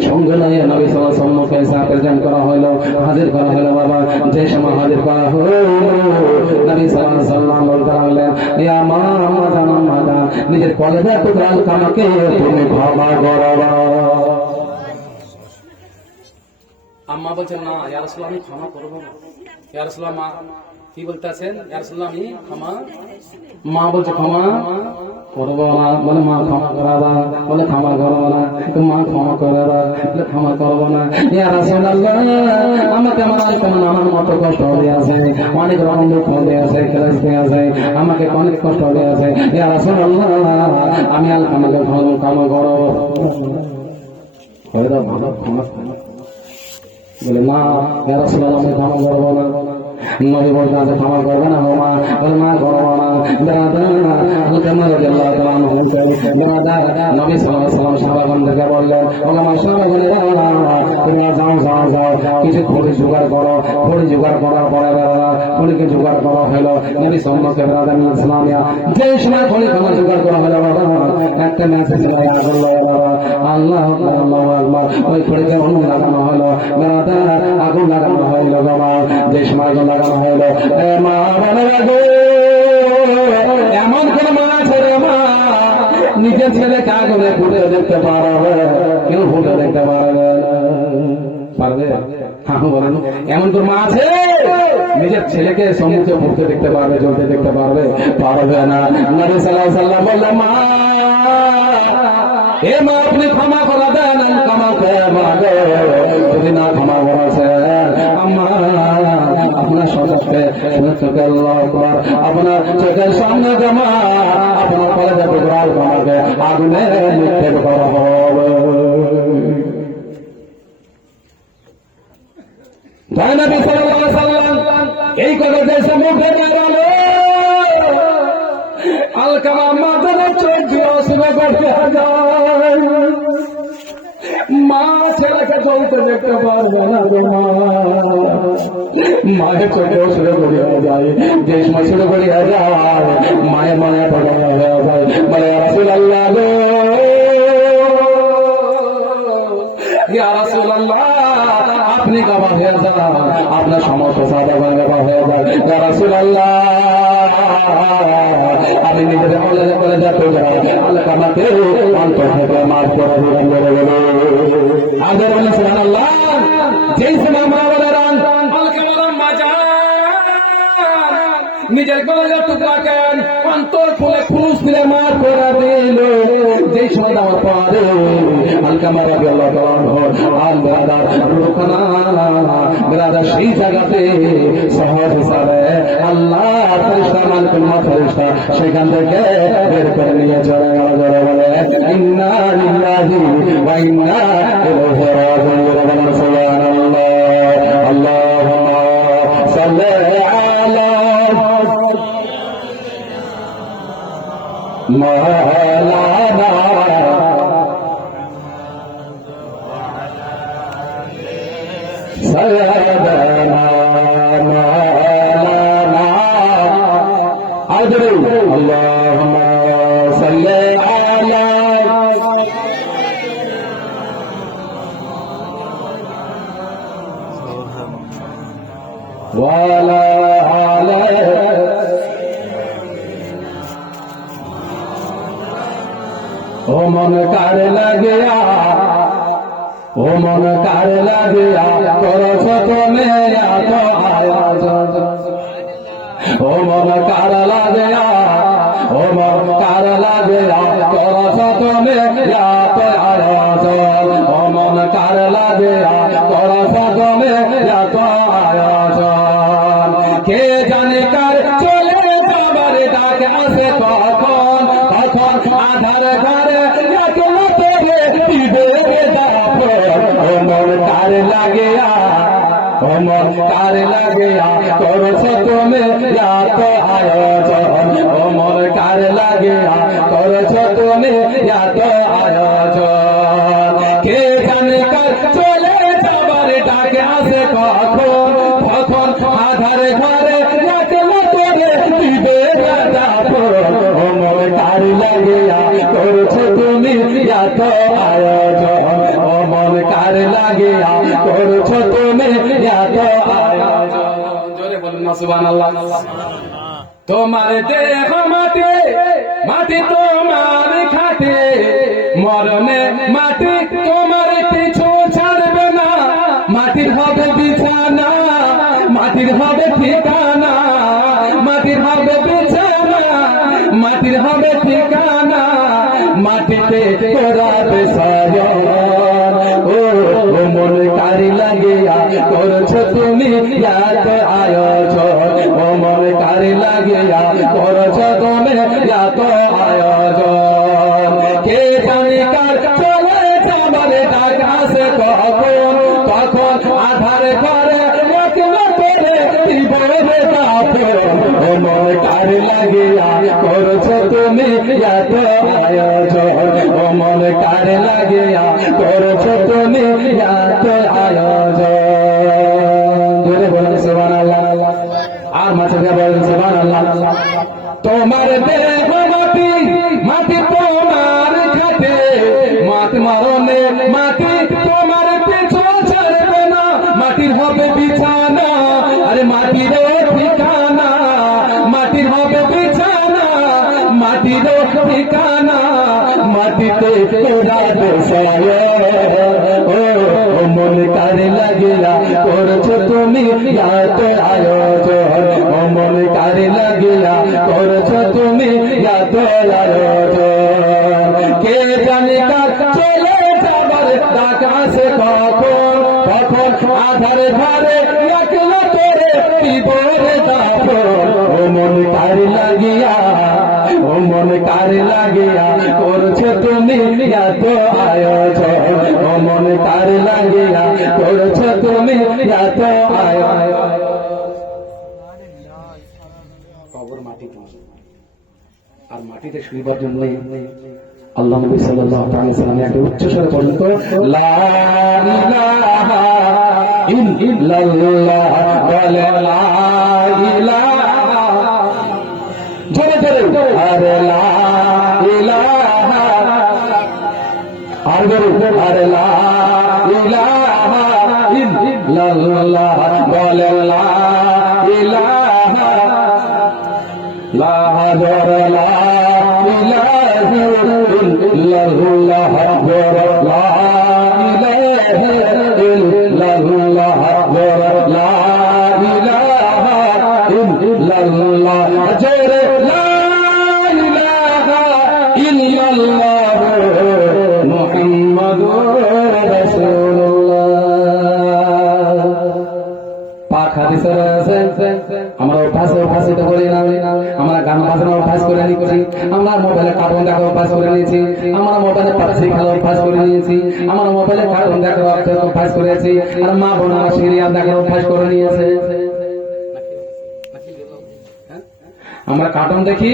সঙ্গে নিয়ে নবী সাল্লাল্লাহু আলাইহি ওয়াসাল্লামকে প্রেজেন্ট করা হলো, হাজির করা হলো। বাবা যে সময় হাজির করা হলো, নবী সাল্লাল্লাহু আলাইহি ওয়াসাল্লাম বলতে লাগলেন, ইয়া মা মাজান, মাজান নিজের কলেজা তো আলকামাকে তুমি ক্ষমা করো। আম্মা বলছেন, না ইয়া রাসূলুল্লাহ আমি ক্ষমা করব না। ইয়া রাসূলুল্লাহ মা কি বলতে আছেন? ইয়া রাসূলুল্লাহ আমি ক্ষমা। মা বলছে ক্ষমা করব না। বলে মা ক্ষমা করাবা। বলে ক্ষমা করব না। মা ক্ষমা করাবা। বলে ক্ষমা করব না। ইয়া রাসূলুল্লাহ আমাকে আমার আলকামা আমার মত কষ্ট হয়ে আছে, অনেক রকম দুঃখ হয়ে আছে, ক্লেশ হয়ে আছে, আমাকে অনেক কষ্ট হয়ে আছে। ইয়া রাসূলুল্লাহ আমি আলকামাকে ক্ষমা করব। হয়তো ভালো ক্ষমা বলে না ইয়া রাসূলুল্লাহ আমি ক্ষমা করব না। নবী বলতে আছে ক্ষমা করবে না মা? বলে মা করব না। আলকামা রাদিয়াল্লাহু তাআলা আনহু নবী সাল্লাল্লাহু আলাইহি ওয়াসাল্লাম সাহাবাগণকে বললেন, ও আমার সাহাবাগণেরা তোমরা যাও যাও যাও কিছু খড়ি জোগাড় করো। খড়ি জোগাড় করার পরে খড়িকে জোগাড় করা হলো। নবী সাল্লাল্লাহু আলাইহি ওয়াসাল্লাম যে সময় খড়ি জোগাড় করা হলো, একটা মেসেজ আল্লাহ আল্লাহু আকবার, ওই খড়িকে আগুন লাগানো হলো। আগুন লাগানো হলো। বাবা যে সময় লাগানো হলো, মা এমন কোন মা আছে রে মা নিজের ছেলে কাগজে ফুটে দেখতে পারবে? কেউ ফুটে দেখতে পারবে? পারবে? বলেন এমন কোন মা আছে নিজের ছেলেকে সমুদ্রে ফুটতে দেখতে পারবে, জ্বলতে দেখতে পারবে? পারবে না। নবী সাল্লাল্লাহু আলাইহি ওয়াসাল্লাম বললেন, মা এ মা আপনি ক্ষমা করে দেন, ক্ষমা করে মাগো। যদি না ক্ষমা করেছে আম্মা আপনার সচক্ষে চোখে আল্লাহু আকবার, আপনার চোখের সামনে জমা আপনার কলেজে টুকরাল আমাকে আগুনে নিক্ষেপ করা হবে। নবী সাল্লাল্লাহু আলাইহি সাল্লাম এই কথা দেশে মুখে বলে আলকামা মাদানে চোখ দিয়ে অসুবিধা করতে যায় মা ছেলেকে চলতে দেখতে পারবে না মায়ের চোখে অসুবিধা করিয়া যায় যে সময় শুরু করিয়া যায় মায়ের মনে পড়া হয়ে যায় বলে রাসূলুল্লাহ গো ইয়া রাসূলুল্লাহ আপনি গাবা হয়ে যান আপনার সমস্ত সাদা গাবা হয়ে যায় ইয়া রাসূলুল্লাহ আমি নিজের আমলে করে যেতে যাই আল্লাহ আমাকে অন্তর থেকে মাফ করে দিবেন বলে বলে আগে বলে সুবহানাল্লাহ যেই সময় মা বলেন আলকামার মাজার নিজের গলার টুকরাকে অন্তর খুলে খুশ দিলে মার করে দিল যেই সময় দেওয়ার পরে আলকামা রাদিয়াল্লাহু তাআলা আর ব্রাদার রুকনা ব্রাদার সেই জায়গাতে সহজ হিসাবে আল্লাহ ফেরেশতা মালকুল মউত ফেরেশতা সেখান থেকে বের করে নিয়ে চলে গেল জোরে বলে ইন্না লিল্লাহি ওয়া ইন্না ইলাইহি রাজিউন সুবহানাল্লাহ আল্লাহুম্মা সাল্লি আলা মাওলানা সাইয়্যিদানা মাওলানা আদরু আল্লাহুম্মা সাল্লি আলা ওয়ালা আলা ओ मन कार लगिया ओ मन कार लगिया करो तो मेरा तो आया ओ मन कार लगिया ओ मन कार लगिया करो तो मेरा तो आया ओ मन कार लगिया करो तो मेरा तो आया के जाने कर चले जाबर डाक आसे कौन आधार घरे লাগিয়া অমর কার লাগিয়া করছো তুমি এত আয়োজন অমর কার লাগিয়া করছো তুমি এত আয়োজন কে জানে কার চলে যাবার ডাকে আসে কখন কখন আধার ঘরে দিবে অমর কার লাগিয়া করছো তুমি এত আয়োজন অমর কার লাগিয়া করছো তুমি এত আয়োজন জোরে বলুন না সুবহানাল্লাহ তোমার দেহ মাটি মাটি তোমার খাটে মরণে মাটি তোমার পিছু ছাড়বে না মাটির হবে বিছানা মাটির হবে ঠিকানা মাটির হবে বিছানা মাটির হবে ঠিকানা মাটিতে করাবে সায়ন ও মন কারি লাগিয়া করছো তুমি এত আয়োজন ও মন কারি লাগিয়া করছো তুমি এত আয়োজন কে জানি কার চলে যাবার ডাক আসে কখন কখন আধার ঘরে ও মন কারি লাগিয়া করছো তুমি এত আয়োজন ও মন কারি লাগিয়া করছো তুমি এত আয়োজন জোরে বলেন সুবহানাল্লাহ আর মাঝে বলেন সুবহানাল্লাহ তোমার দেহ মাটি মাটি তোমার খাটে মাটি মরণে মাটি তোমার পিছু ছাড়বে না মাটির হবে বিছানা আরে মাটির ঠিকানা মাটির হবে বিছানা মাটির ঠিকানা মাটিতে করাবে সায়ন ও মন কারে লাগিয়া করছো তুমি এত আয়োজন ও মন কারে লাগিয়া করছো তুমি এত আয়োজন কে জানে কার চলে যাবার ডাক আসে কখন কখন আধার ঘরে একলা তোরে বিবরে দাপন ও মন কারে লাগিয়া ও মন কারে লাগিয়া করছো তুমি এত আয়োজন ও মন কারে লাগিয়া করছো তুমি এত কবর মাটি আর মাটিতে শুইবার জন্য আল্লাহ নবী সাল্লাল্লাহু আলাইহি ওয়াসাল্লাম একটা উচ্চ স্বরে বলেন তো লা ইলাহা ইল্লাল্লাহ ওয়া লা ইলাহা জোরে জোরে আরে লা ইলাহা আর বলো আরে লা ইলাহা ইল্লাল্লাহ ওয়া লা ইলাহা লা লা ইল্লাল্লাহ লা ইলাহা ইল্লাল্লাহ লা ইলাহা ইল্লাল্লাহ জোরে লা ইলাহা ইল্লাল্লাহ মুহাম্মাদুর রাসূলুল্লাহ পাক হাদিসে আছে আমরা অভ্যাসিত করি না আমরা গান বাজনা অভ্যাস করে নিচ্ছি আমরা মোবাইলে কার্টুন দেখা অভ্যাস করে নিয়েছি আমরা মোবাইলে পাবজি খেলা অভ্যাস করে নিয়েছি আমরা মোবাইলে কার্টুন দেখা অভ্যাস করেছি আর মা বোনেরা সিরিয়াল দেখার অভ্যাস করে নিয়েছে আমরা কার্টুন দেখি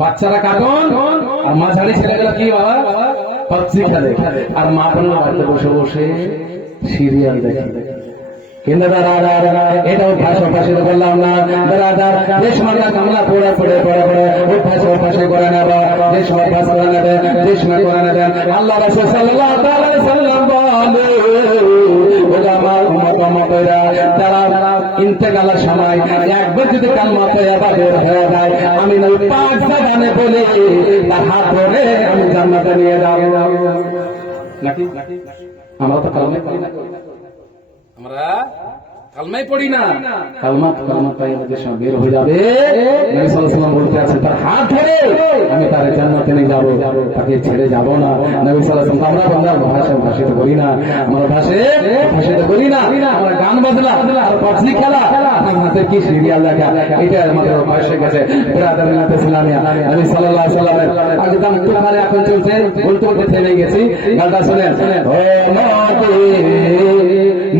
বাচ্চারা কার্টুন আর মাঝারি ছেলেগুলো কি বাবা পাবজি খেলে আর মা বোনেরা বাড়িতে বসে বসে সিরিয়াল দেখে কিন্তু এটা অভ্যাসিত করলাম না দাদা যে সময় কামলা পড়ে অভ্যাসে করে নেবে যে সময় অভ্যাস করে নেবে যে সময় করে নেবেন আল্লাহ রাসূল সাল্লাল্লাহু আলাইহি ওয়াসাল্লাম বলে আমার উম্মতরা তারা ইন্তেকালের সময় একবার যদি কালমা পড়ে বের হয়ে যায় আমি নবী পাক জানে বলে তার হাত ধরে আমি জান্নাতে নিয়ে যাব নাকি আমরা তো কালমা পড়ি না আমরা কালমাই পড়ি না কালমা পাই আমাদের সময় বের হয়ে যাবে নবী সাল্লাল্লাহু আলাইহি ওয়াসাল্লাম বলতে আছে তার হাত ধরে আমি তার জান্নাতে নিয়ে যাব তাকে ছেড়ে যাব না নবী সাল্লাল্লাহু আলাইহি ওয়াসাল্লাম আমরা ভাষা ভাষিত করি না আমরা ভাষিত করি না আমরা গান বাজনা আর পাবজি খেলা আমাদের কি সিরিয়াল দেখা এটা আমাদের অভ্যাস হয়ে গেছে ব্রাদার মিলাতে ইসলামিয়া নবী সাল্লাল্লাহু আলাইহি ওয়াসাল্লামের একদম তোমার এখন চলছে বলতে থেমে গেছি গানটা শুনেন ও নবী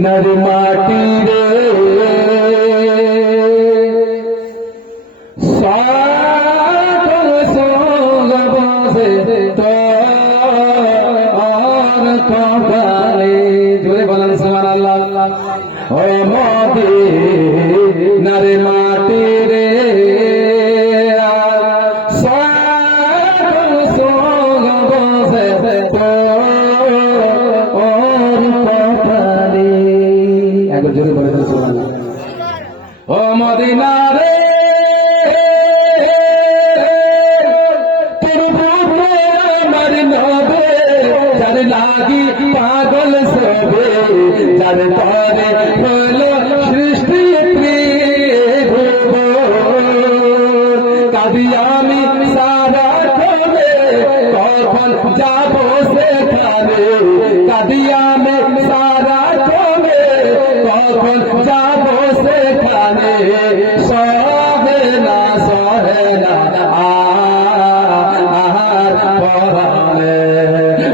নর মাটি রে সাকল সোগবসে তো আর কবালে জোরে বলেন সুবহানাল্লাহ ও মদিনার মাটি রে সাকল সোগবসে তো জোরে বলে সুবহানাল্লাহ ও মদিনা রে তোর বুকে আমার নবে যার লাগি পাগল সবে যার তরে হলো সৃষ্টি প্রেম কাঁদি আমি সারা তবে কখন যাব সেখানে কাঁদি আমি সারা কখন যাব সেখানে সহে না আহার পরানে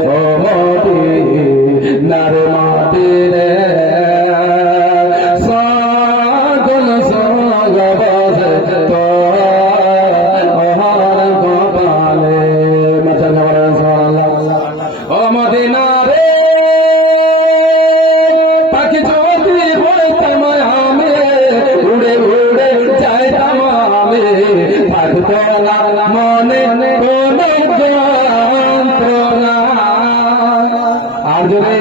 ও মদিনার মাটি রে সকল সগবসে তো অহর গোপালে মাচা যাবার সুবহানাল্লাহ ও মদিনা রে পাখি যদি বলতাম আমি উড়ে উড়ে যাইতাম আমি থাকতো না মনে কোনো যন্ত্রণা আর জোরে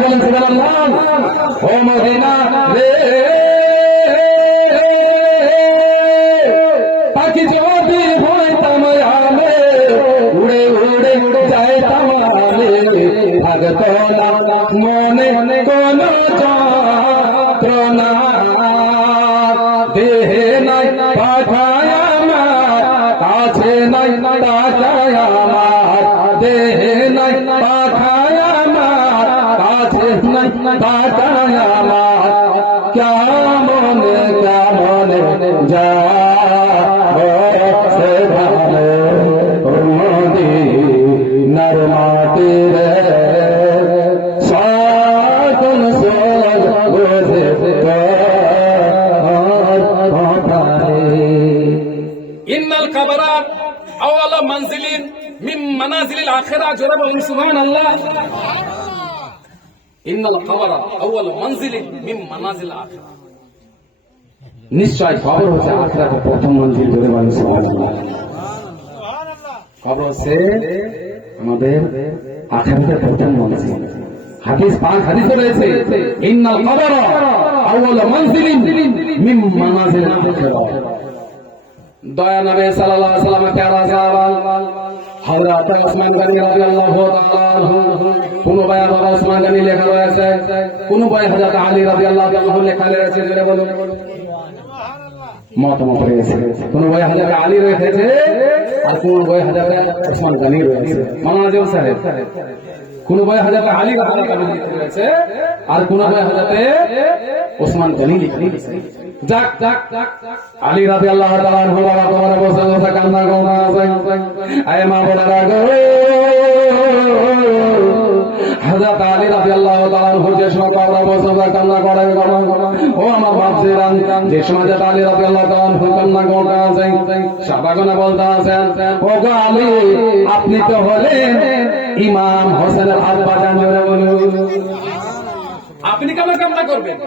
বলেন সুবহানাল্লাহ ও মদিনা রে পাখি যদি বলতাম আমি উড়ে উড়ে যাইতাম আমি থাকতো না মনে কোনো যন্ত্রণা দেহে নাই পাঠায় আমার কাছে নাই টাকায় আমার দেহে নাই পাঠায় আমার কাছে নাই টাকায় আমার কেমন যা সে ভালো মদিনার মাটি রে সকল কবরা আওয়ালা মানজিলিন মিন মানাজিলিল আখিরাহ, জোরে বলুন সুবহানাল্লাহ। ইন্নাল কবরা আওয়ালা মানজিলিন মিন মানাজিলিল আখিরাহ, নিশ্চয় কবর হচ্ছে আখিরাতের প্রথম মঞ্জিল, জোরে বলুন সুবহানাল্লাহ। কবর হচ্ছে আমাদের আখিরাতের প্রথম মঞ্জিল। হাদিস পাক হাদিসে রয়েছে ইন্নাল কবরা আউয়ালু মানজিলিন মিন মানাজিলিল আখিরাহ। দয়া নবী সাল্লাল্লাহু আলাইহি ওয়াসাল্লাম প্যারা সাহাবা হযরত ওসমান গনি রাদিয়াল্লাহু তাআলা আনহু, কোন বয়ান ওসমান গনি লেখা রয়েছে, কোন বয়ান হযরত আলী রাদিয়াল্লাহু আনহু লেখা রয়েছে, জোরে বলুন মতামত রয়েছে। কোন বয়ান হযরত আলী রয়েছে আর কোন বয়ান হযরত ওসমান গনি রয়েছে, মানাজিল সাহেব। কোন বই হযরত আলী রাদিয়াল্লাহু আনহু রয়েছে আর কোন বই হযরত ওসমান গনি লিখেছে। যাক আলী রাদিয়াল্লাহু তাআলা আনহু বাবা তোমার বসে বসে কান্না করছে, আয় মা বোনেরা গো, হযরত আলী রাদিয়াল্লাহু তাআলা আনহু যে সময় কবরে বসে বসে কান্না করে, ও আমার বাপজিরা, যে সময় হযরত আলী রাদিয়াল্লাহু তাআলা আনহু কান্না করছে, সাহাবাগণ বলতে আছেন, ও গো আলী, আপনি তো হলেন ইমাম হোসেনের আব্বা জান, জোরে বলুন। আপনি কেন কান্না করবেন?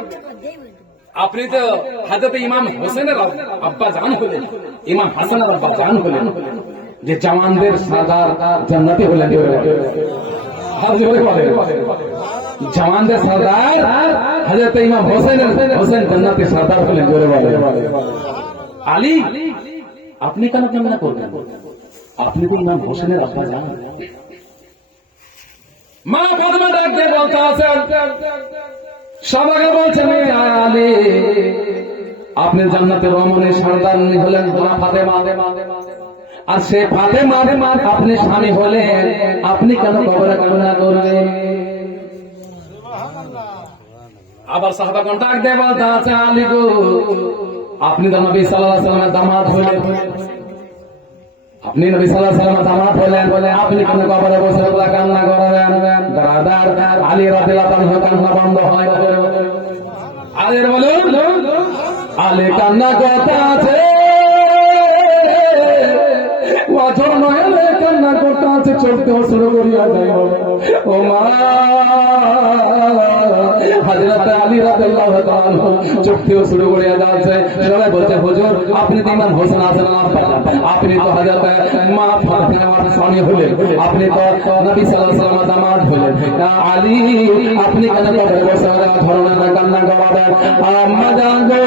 আপনি তো হযরত ইমাম হোসেনের আব্বা জান হলেন, ইমাম হাসানের আব্বা জান হলেন, যে জওয়ানদের সরদার জান্নাতি হলেন। জওয়ানদের সরদার হযরত ইমাম হোসেন জান্নাতি সরদার হলেন, জোরে বলেন। আলী, আপনি কেন কান্না করবেন? আপনি তো ইমাম হোসেনের আব্বা জান। মা ফাতেমা ডাক দিয়ে বলতে আছেন, সবাইকে বলছেন, আলী, আপনি জান্নাতের রমণী সরদার হলেন ফাতেমা, আর সে ফাতেমা আপনি স্বামী হলেন, আপনি কেন কবরে কান্না করবেন? আবার সাহাবাগণ ডাক দিয়ে বলতে আছে, আলী গো, আপনি তো নবী সাল্লাল্লাহু আলাইহি ওয়াসাল্লামের দামাত হলেন, আপনি নবী সাল্লাল্লাহু আলাইহি ওয়াসাল্লামের দামাত হলেন, আপনি কেন কবরে বসে বসে কান্না করবেন? ব্রাদার আলী রাদিয়াল্লাহু আনহু কান্না বন্ধ হয়। আলী বলুন, আলী কান্না করতে আছে, ওয়াজর নয়, কান্না করতে আছে, চলতে শুরু করিয়া যায়। ও মা, হযরত আলী রাদিয়াল্লাহু তাআলা আনহু চোখেও শুরু করিয়া যাচ্ছে। সবাই বলছে, হুজুর, আপনি তো ইমাম হোসেন আছেন, আপনি তো হযরত মা ফাতেমার স্বামী হলেন, আপনি তো নবী সাল্লাল্লাহু আলাইহি ওয়াসাল্লামের দামাত হলেন, আলী, আপনি কেন কবরে বসে ধরনের কান্না করাবেন? আম্মা জান গো,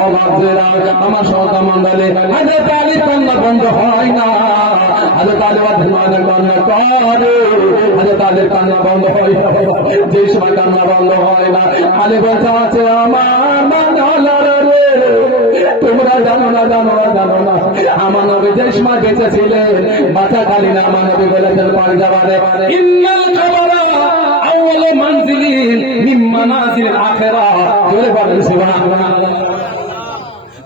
ও বাপজিরা, আমার সন্তান মণ্ডলী, হযরত আলী কান্না বন্ধ হয় না, হযরত আলী কান্না করে, হযরত আলীর কান্না বন্ধ হয় না। যে সময় কান্না বন্ধ হয় না, আলী বলতে আছে, আমার রে, তোমরা জানো না, আমার নবী যে সময় বেঁচে ছিলেন, বাঁচা খালি না, আমার নবী বলেছেন পাক যাবারে, ইন্নাল কবরা আউয়ালু মানজিলিন মিন মানাজিলিল আখিরাহ, জোরে বলেন সুবহানাল্লাহ।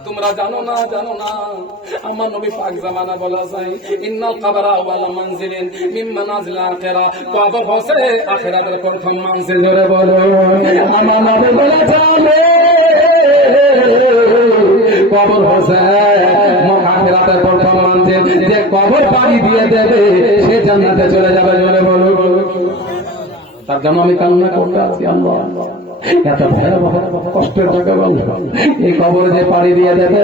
তোমরা জানো না, আমার নবী পাক জামানা বলা যায়, ইন্নাল কবরা আউয়ালু মানজিলিন মিন মানাজিলিল আখিরাহ, কবর হচ্ছে আখিরাতের প্রথম মঞ্জিল, জোরে বলো। আমার নবী বলেছেন, কবর হচ্ছে আখিরাতের প্রথম মঞ্জিল, যে কবর পাড়ি দিয়ে দেবে সে জান্নাতে চলে যাবে, জোরে বলো। তার জন্য আমি কান্না করতে আছি, আল্লাহ, এত ভয়াবহ কষ্টের জায়গা বল, এই কবরে যে পাড়ি দিয়ে দেবে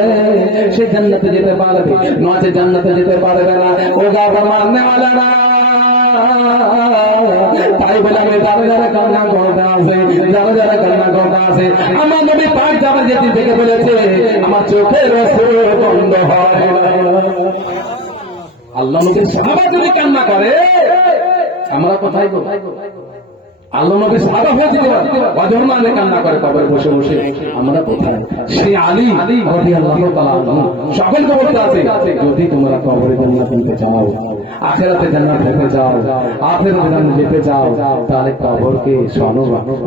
সে জান্নাতে যেতে পারবে, নচে জান্নাতে যেতে পারবে না। ও গাবা মারনে वाला না, তাই বলে আমি যারা কান্না করতে আছে, যারা কান্না করতে আছে, আমার নবী পাক যাবে যেতে থেকে বলেছে, আমার চোখের অশ্রু বন্ধ হয় না। আল্লাহ নবীর সাহাবা যদি কান্না করে, আমরা কোথায় গো? আল্লাহ নবী সাহাবা হয়েছে ওয়াজর মানে কান্না করে কবরে বসে বসে, আমরা কোথায়? সেই আলী রাদিয়াল্লাহু তাআলা আনহু সকলকে বলতে আছে, যদি তোমরা কবরে জান্নাত পেতে চাও, আখিরাতে জান্নাত পেতে চাও, আখিরাতে জান্নাত যেতে চাও, তাহলে কবরকে শোনো,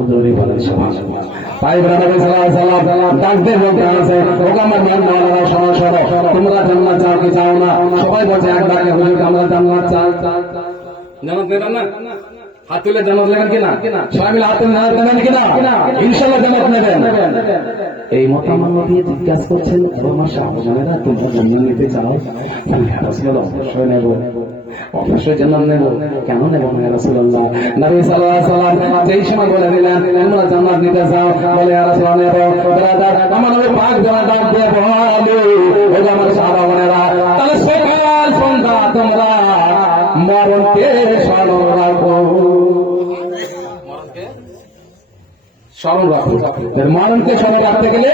জোরে বলেন সুবহানাল্লাহ। তাই নবী সাল্লাল্লাহু আলাইহি ওয়াসাল্লাম ডাকতে বলতে আছে, ওকামা জান্নাত শোনো, তোমরা জান্নাত চাও কি চাও না? সবাই বলছে এক ডাকে, হুজুর আমরা জান্নাত চাই। জান্নাত দেন না? হাত তুলে জান্নাত নেবেন কিনা? সবাই মিলে হাত তুলে জান্নাত নেবেন কিনা? ইনশাআল্লাহ জান্নাত নেবেন। এই মতামত দিয়ে জিজ্ঞাসা করছেন, আমার সাহাবারা তোমরা জান্নাত নিতে চাও? ইয়া রাসূলুল্লাহ, অবশ্যই নেব, অবশ্যই জান্নাত নেব। কেন নেব না ইয়া রাসূলুল্লাহ? নবী সাল্লাল্লাহু আলাইহি ওয়াসাল্লাম যেই সময় বলে দিলেন তোমরা জান্নাত নিতে চাও, বলে ইয়া রাসূলুল্লাহ নেব। ব্রাদার, আমার নবী পাক জানা ডাক দিয়ে বলে, ও আমার সাহাবারা, তাহলে সকাল সন্ধ্যা তোমরা মরণকে স্মরণ রাখো, স্মরণ রাখো। মরণকে স্মরণ রাখতে গেলে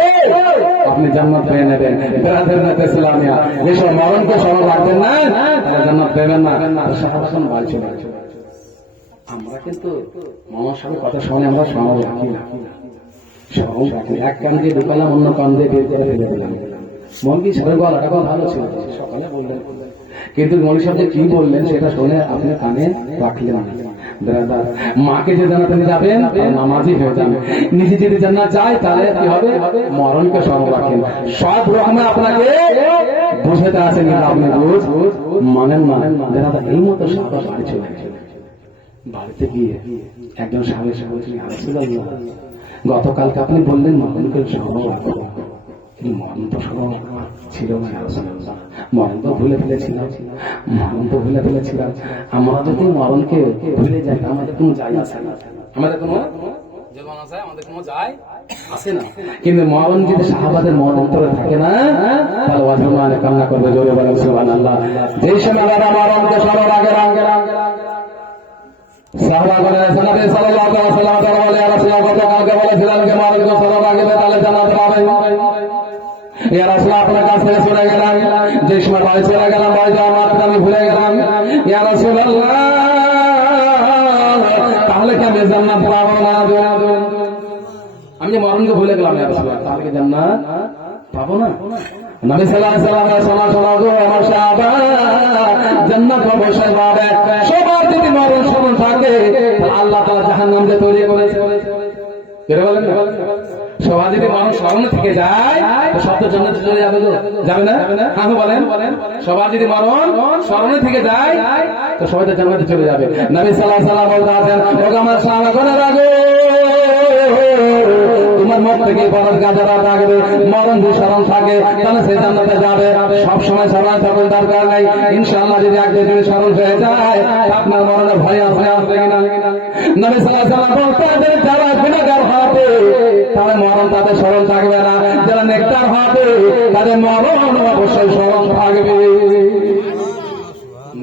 আপনি জান্নাত পেয়ে নেবেন। ব্রাদার নাতে ইসলামিয়া, যেসব মরণকে স্মরণ রাখবেন না জান্নাত পেবেন না। সাহাবাগণ বলছেন, আমরা কিন্তু মামার সাথে কথা শুনে আমরা স্মরণ রাখি না, স্মরণ রাখি। এক কান দিয়ে ঢুকালাম, অন্য কান দিয়ে বের করে ফেলে দিলাম। মৌলভী সাহেবের গলাটা ভালো ছিল, সকালে বললেন, কিন্তু মৌলভী সাহেব যে কি বললেন সেটা শুনে আপনি কানে রাখলেন না। ব্রাদার, মাকে যে জান্নাতে যাবেন নামাজি হয়ে যাবে, নিজে যদি জান্নাত যায় তাহলে কি হবে? মরণকে স্মরণ রাখেন। সব রকমে আপনাকে বুঝতে আছে, কিন্তু আপনি বুঝ মানেন না। ব্রাদার, এই মতো সাদা বাড়ি চলে গেছে। বাড়িতে গিয়ে একজন স্বামীর সাথে, গতকালকে আপনি বললেন মরণকে স্মরণ রাখো, মরণ তো স্মরণ ছিল না, মরণ তো ভুলে ফেলেছিলাম, মরণ তো ভুলে ফেলেছিলাম। আমরা যদি মরণকে ভুলে যাই আমাদের কোনো যায় আসে না, আমাদের কোনো আসে না। কিন্তু মরণ যদি সাহাবাদের মন অন্তরে থাকে না, তাহলে ওয়াজমানে কান্না করবে, জোরে বলেন সুবহানাল্লাহ। যেই সময় আমরা মরণকে স্মরণ রাখে সাহাবাগণ নবী সাল্লাল্লাহু আলাইহি ওয়াসাল্লাম বলে, ইয়া রাসূলুল্লাহ, গতকালকে বলেছিলাম যে মরণকে স্মরণ রাখবে তাহলে জান্নাত পাবে। ইয়া রাসূলুল্লাহ, আপনার কাছ থেকে চলে গেলাম, যে সময় বাড়ি চলে গেলাম, বাড়ি যাওয়ার মাত্র আমি ভুলে গেলাম। ইয়া রাসূলুল্লাহ, তাহলে কি আমি জান্নাত পাবো না? আমি যে মরণকে ভুলে গেলাম, ইয়া রাসূলুল্লাহ, তাহলে কি জান্নাত পাবো না? নবী সাল্লাল্লাহু আলাইহি ওয়াসাল্লাম শোনাবো, আমার সাহাবা জান্নাত অবশ্যই পাবে। সবার যদি মরণ স্মরণ থাকে আল্লাহ তাআলা জাহান্নাম যে তৈরি করেছে, কেন বলেন না? সবাই যদি মরণ স্মরণে থেকে যায় তো সব তো জান্নাতে চলে যাবে, যাবে না? হ্যাঁ বলেন, সবার যদি মরণ স্মরণে থেকে যায় তো সবাই তো জান্নাতে চলে যাবে। নবী সাল্লাল্লাহু আলাইহি ওয়াসাল্লাম বলতেন, ও আমার সাহাবাগণ রাগো, তোমার মুখ থেকে বড় গাজারা থাকবে, মরণ যদি স্মরণ থাকে তাহলে সে জান্নাতে যাবে। সব সময় স্মরণ থাকার দরকার নাই, ইনশাআল্লাহ যদি একদিন যদি স্মরণ হয়ে যায় আপনার মরণে ভয় আসবে কিনা? নবী সাল্লাল্লাহু আলাইহি ওয়াসাল্লাম বলতেন, যারা গুনাহগার হবে তাহলে মরণ তাদের স্মরণ থাকবে না, যারা নেককার হবে তাদের মরণ অবশ্যই স্মরণ থাকবে।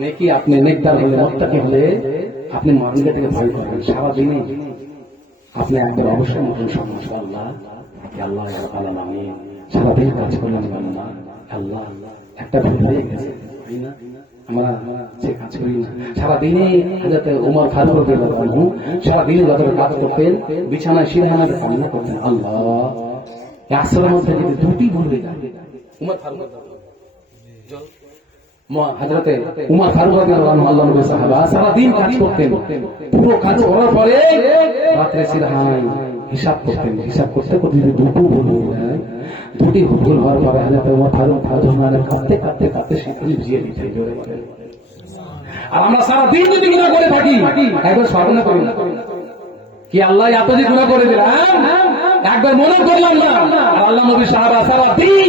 নেকি আপনি নেককার হলে, মুত্তাকি হলে আপনি মরণকে থেকে ভয় করবেন সারাদিনে। আপনি একবার অবশ্যই মরণ স্মরণ, আল্লাহ আল্লাহ আলামিন, সারাদিন কাজ করলাম আল্লাহ আল্লাহ, একটা ভুল হয়ে গেছে, আমরা যে কাজ করি না সারাদিনে। হাজরত ওমর ফারুক রাদিয়াল্লাহু আনহু সারাদিনে যত কাজ করতেন, বিছানায় সিরহানাতে কান্না করতেন, আল্লাহ আসরের মধ্যে যদি দুটি ভুল হয়ে যায়। ওমর ফারুক হাজরতে উমর ফারুক রাদিয়াল্লাহু আনহু আল্লাহর নবী সাহাবা সারাদিন কাজ করতেন, পুরো কাজ করার পরে রাত্রে সিরহানায় হিসাব করতেন, হিসাব করতে করতে যদি দুটো ভুল হয়ে যায়, দুটি ভুল হওয়ার পরে হাজরত উমর ফারুক কাঁদতে কাঁদতে কাঁদতে সেগুলি বুঝিয়ে দিতেন, জোরে বলেন। আর আমরা সারাদিন যদি গুনাহ করে থাকি একবার স্মরণ করি না কি আল্লাহ এত যে গুনাহ করে দিলাম, একবার মনে করলাম না। আর আল্লাহ নবী সাহাবা সারাদিন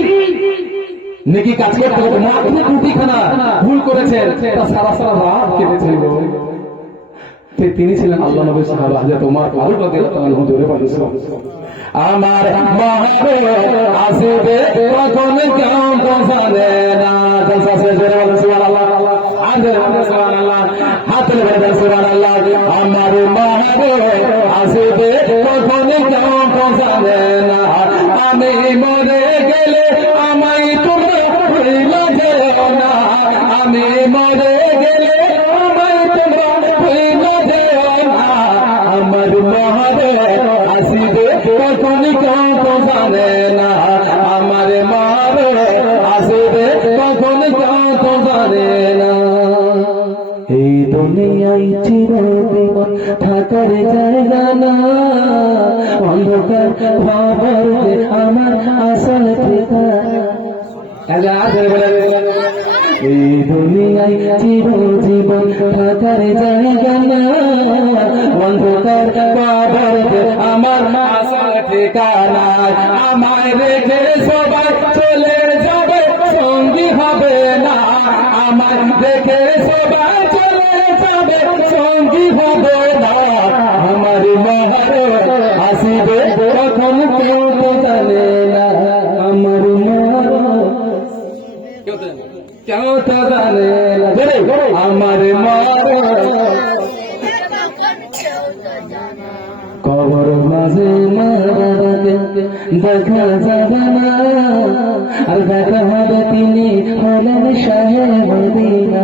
নেকি কাজ করতে করতে মাত্র দুটিখানা ভুল করেছেন, তা সারা সারা রাত কেটেছিল। তিনি ছিলেন আল্লাহ নবীর সাহাবা হযরত ওমর ফারুক রাদিয়াল্লাহু আনহু, জোরে বলেন আমার মহব্বত আসবে কখন কেউ জানে না। জলসা সে জোরে বলেন সুবহানাল্লাহ, সুবহানাল্লাহ, হাত তুলে বলেন সুবহানাল্লাহ। আমার মহব্বত আসবে কখন কেউ জানে না, আমি মরে গেলে আমায় তোমরা ভুলে যেও না, আমি মরে গেলে আমায় তোমরা ভুলে যেও না। আমার মহব্বত আসবে কখন কেউ জানে না, আমার মহব্বত আসবে কখন কেউ জানে না। এই দুনিয়ায় চিরদিন থাকার জায়গা না, অন্ধকার খবর আমার আসল ঠিকানা। এই দুনিয়ায় চিরজীবন থাকার জায়গা না, ঠিকানা, আমায় রেখে সবাই চলে যাবে, সঙ্গী হবে না। আমায় রেখে সবাই চলে যাবে, সঙ্গী হবে না। আমার মহার আসিবে কখন কেউ তো জানে না। আমার মহার কেউ তো জানে না। আমার মহার কবর মাঝে দেখা যাবে না, আর দেখা হবে তিনি হলেন শাহে মদিনা।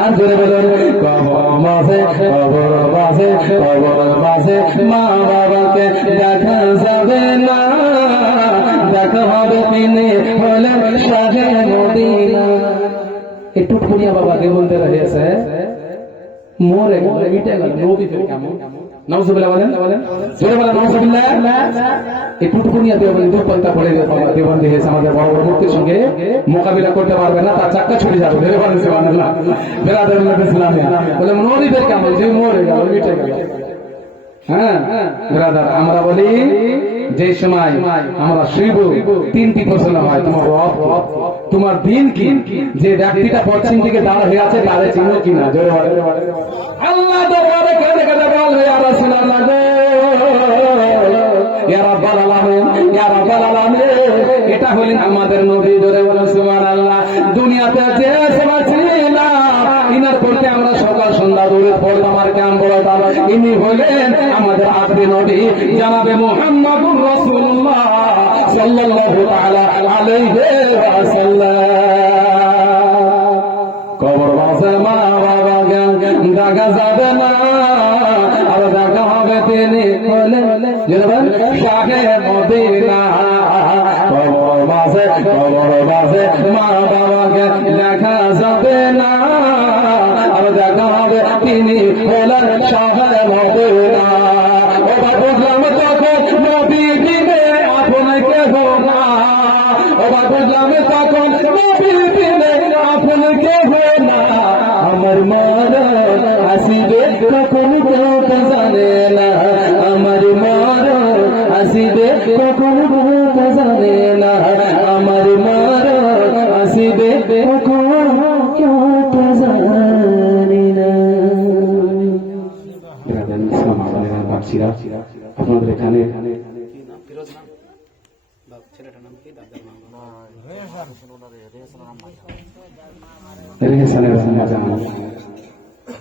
আর ধরে বলেন কবর মাঝে মা বাবাকে দেখা যাবে না, দেখা হবে তিনি হলেন শাহে মদিনা। একটু খুনিয়া বাবাকে বলতে রয়েছে মরে গেল, মিটে গেল, নবী ফের কেমন নাউজুবিল্লাহ বলেন, জোরে বলেন নাউজুবিল্লাহ। একটু খুনিয়া দেওয়া দু পাল্টা পড়ে দেওবন্দি হয়েছে, আমাদের বড় বড় মুক্তির সঙ্গে মোকাবিলা করতে পারবে না, তার চাক্কা ছুটে যাবে। জোরে বলেন সুবহানাল্লাহ। বেরাদারুল ইসলামে বলে নবী ফের কেমন, যে মরে গেল, মিটে গেল। হ্যাঁ ব্রাদার, আমরা বলি যে সময় আমরা শিব তিনটি প্রশ্ন হয়, তোমার রব, তোমার দিন কি, যে ব্যক্তিটা পশ্চিম দিকে দাঁড় হয়ে আছে তারে চিনো কিনা। জোরে বলে আল্লাহ দরবারে কাঁদে কাঁদে বলবে ইয়া রাসূলুল্লাহ গো, ইয়া রাব্বাল আলামিন, ইয়া রাব্বাল আলামিন, এটা হলেন আমাদের নবী। জোরে বলে সুবহানাল্লাহ। দুনিয়াতে যে সময় ছিলাম ইনার পড়তে আমরা সকাল সন্ধ্যা দৌড়ে পড়তাম আর কেমন বলতাম, ইনি হলেন আমাদের আখরি নবী জনাবে মুহাম্মদুর রাসূলুল্লাহ সাল্লাল্লাহু তাআলা আলাইহি ওয়াসাল্লাম। কবর বাসে মা বাবাকে দেখা যাবে না, আর দেখা হবে তিনি হলেন শাহে মদিনা। কবর বাসে মা বাবাকে দেখা যাবে না, আর দেখা হবে তিনি হলেন শাহে মদিনা। ওবা বুঝলাম তখন নবী বিনে আপনাকে হোনা, ওবা বুঝলাম তখন নবী বিনে আপনাকে হোনা। আমার মরণ আসিবে কখন কেউ তো জানে না, আমার মরণ আসিবে কখন কেউ তো জানে না, আমার মরণ আসিবে কখন কেউ তো জানে না। আপনাদের এখানে রেহেসানের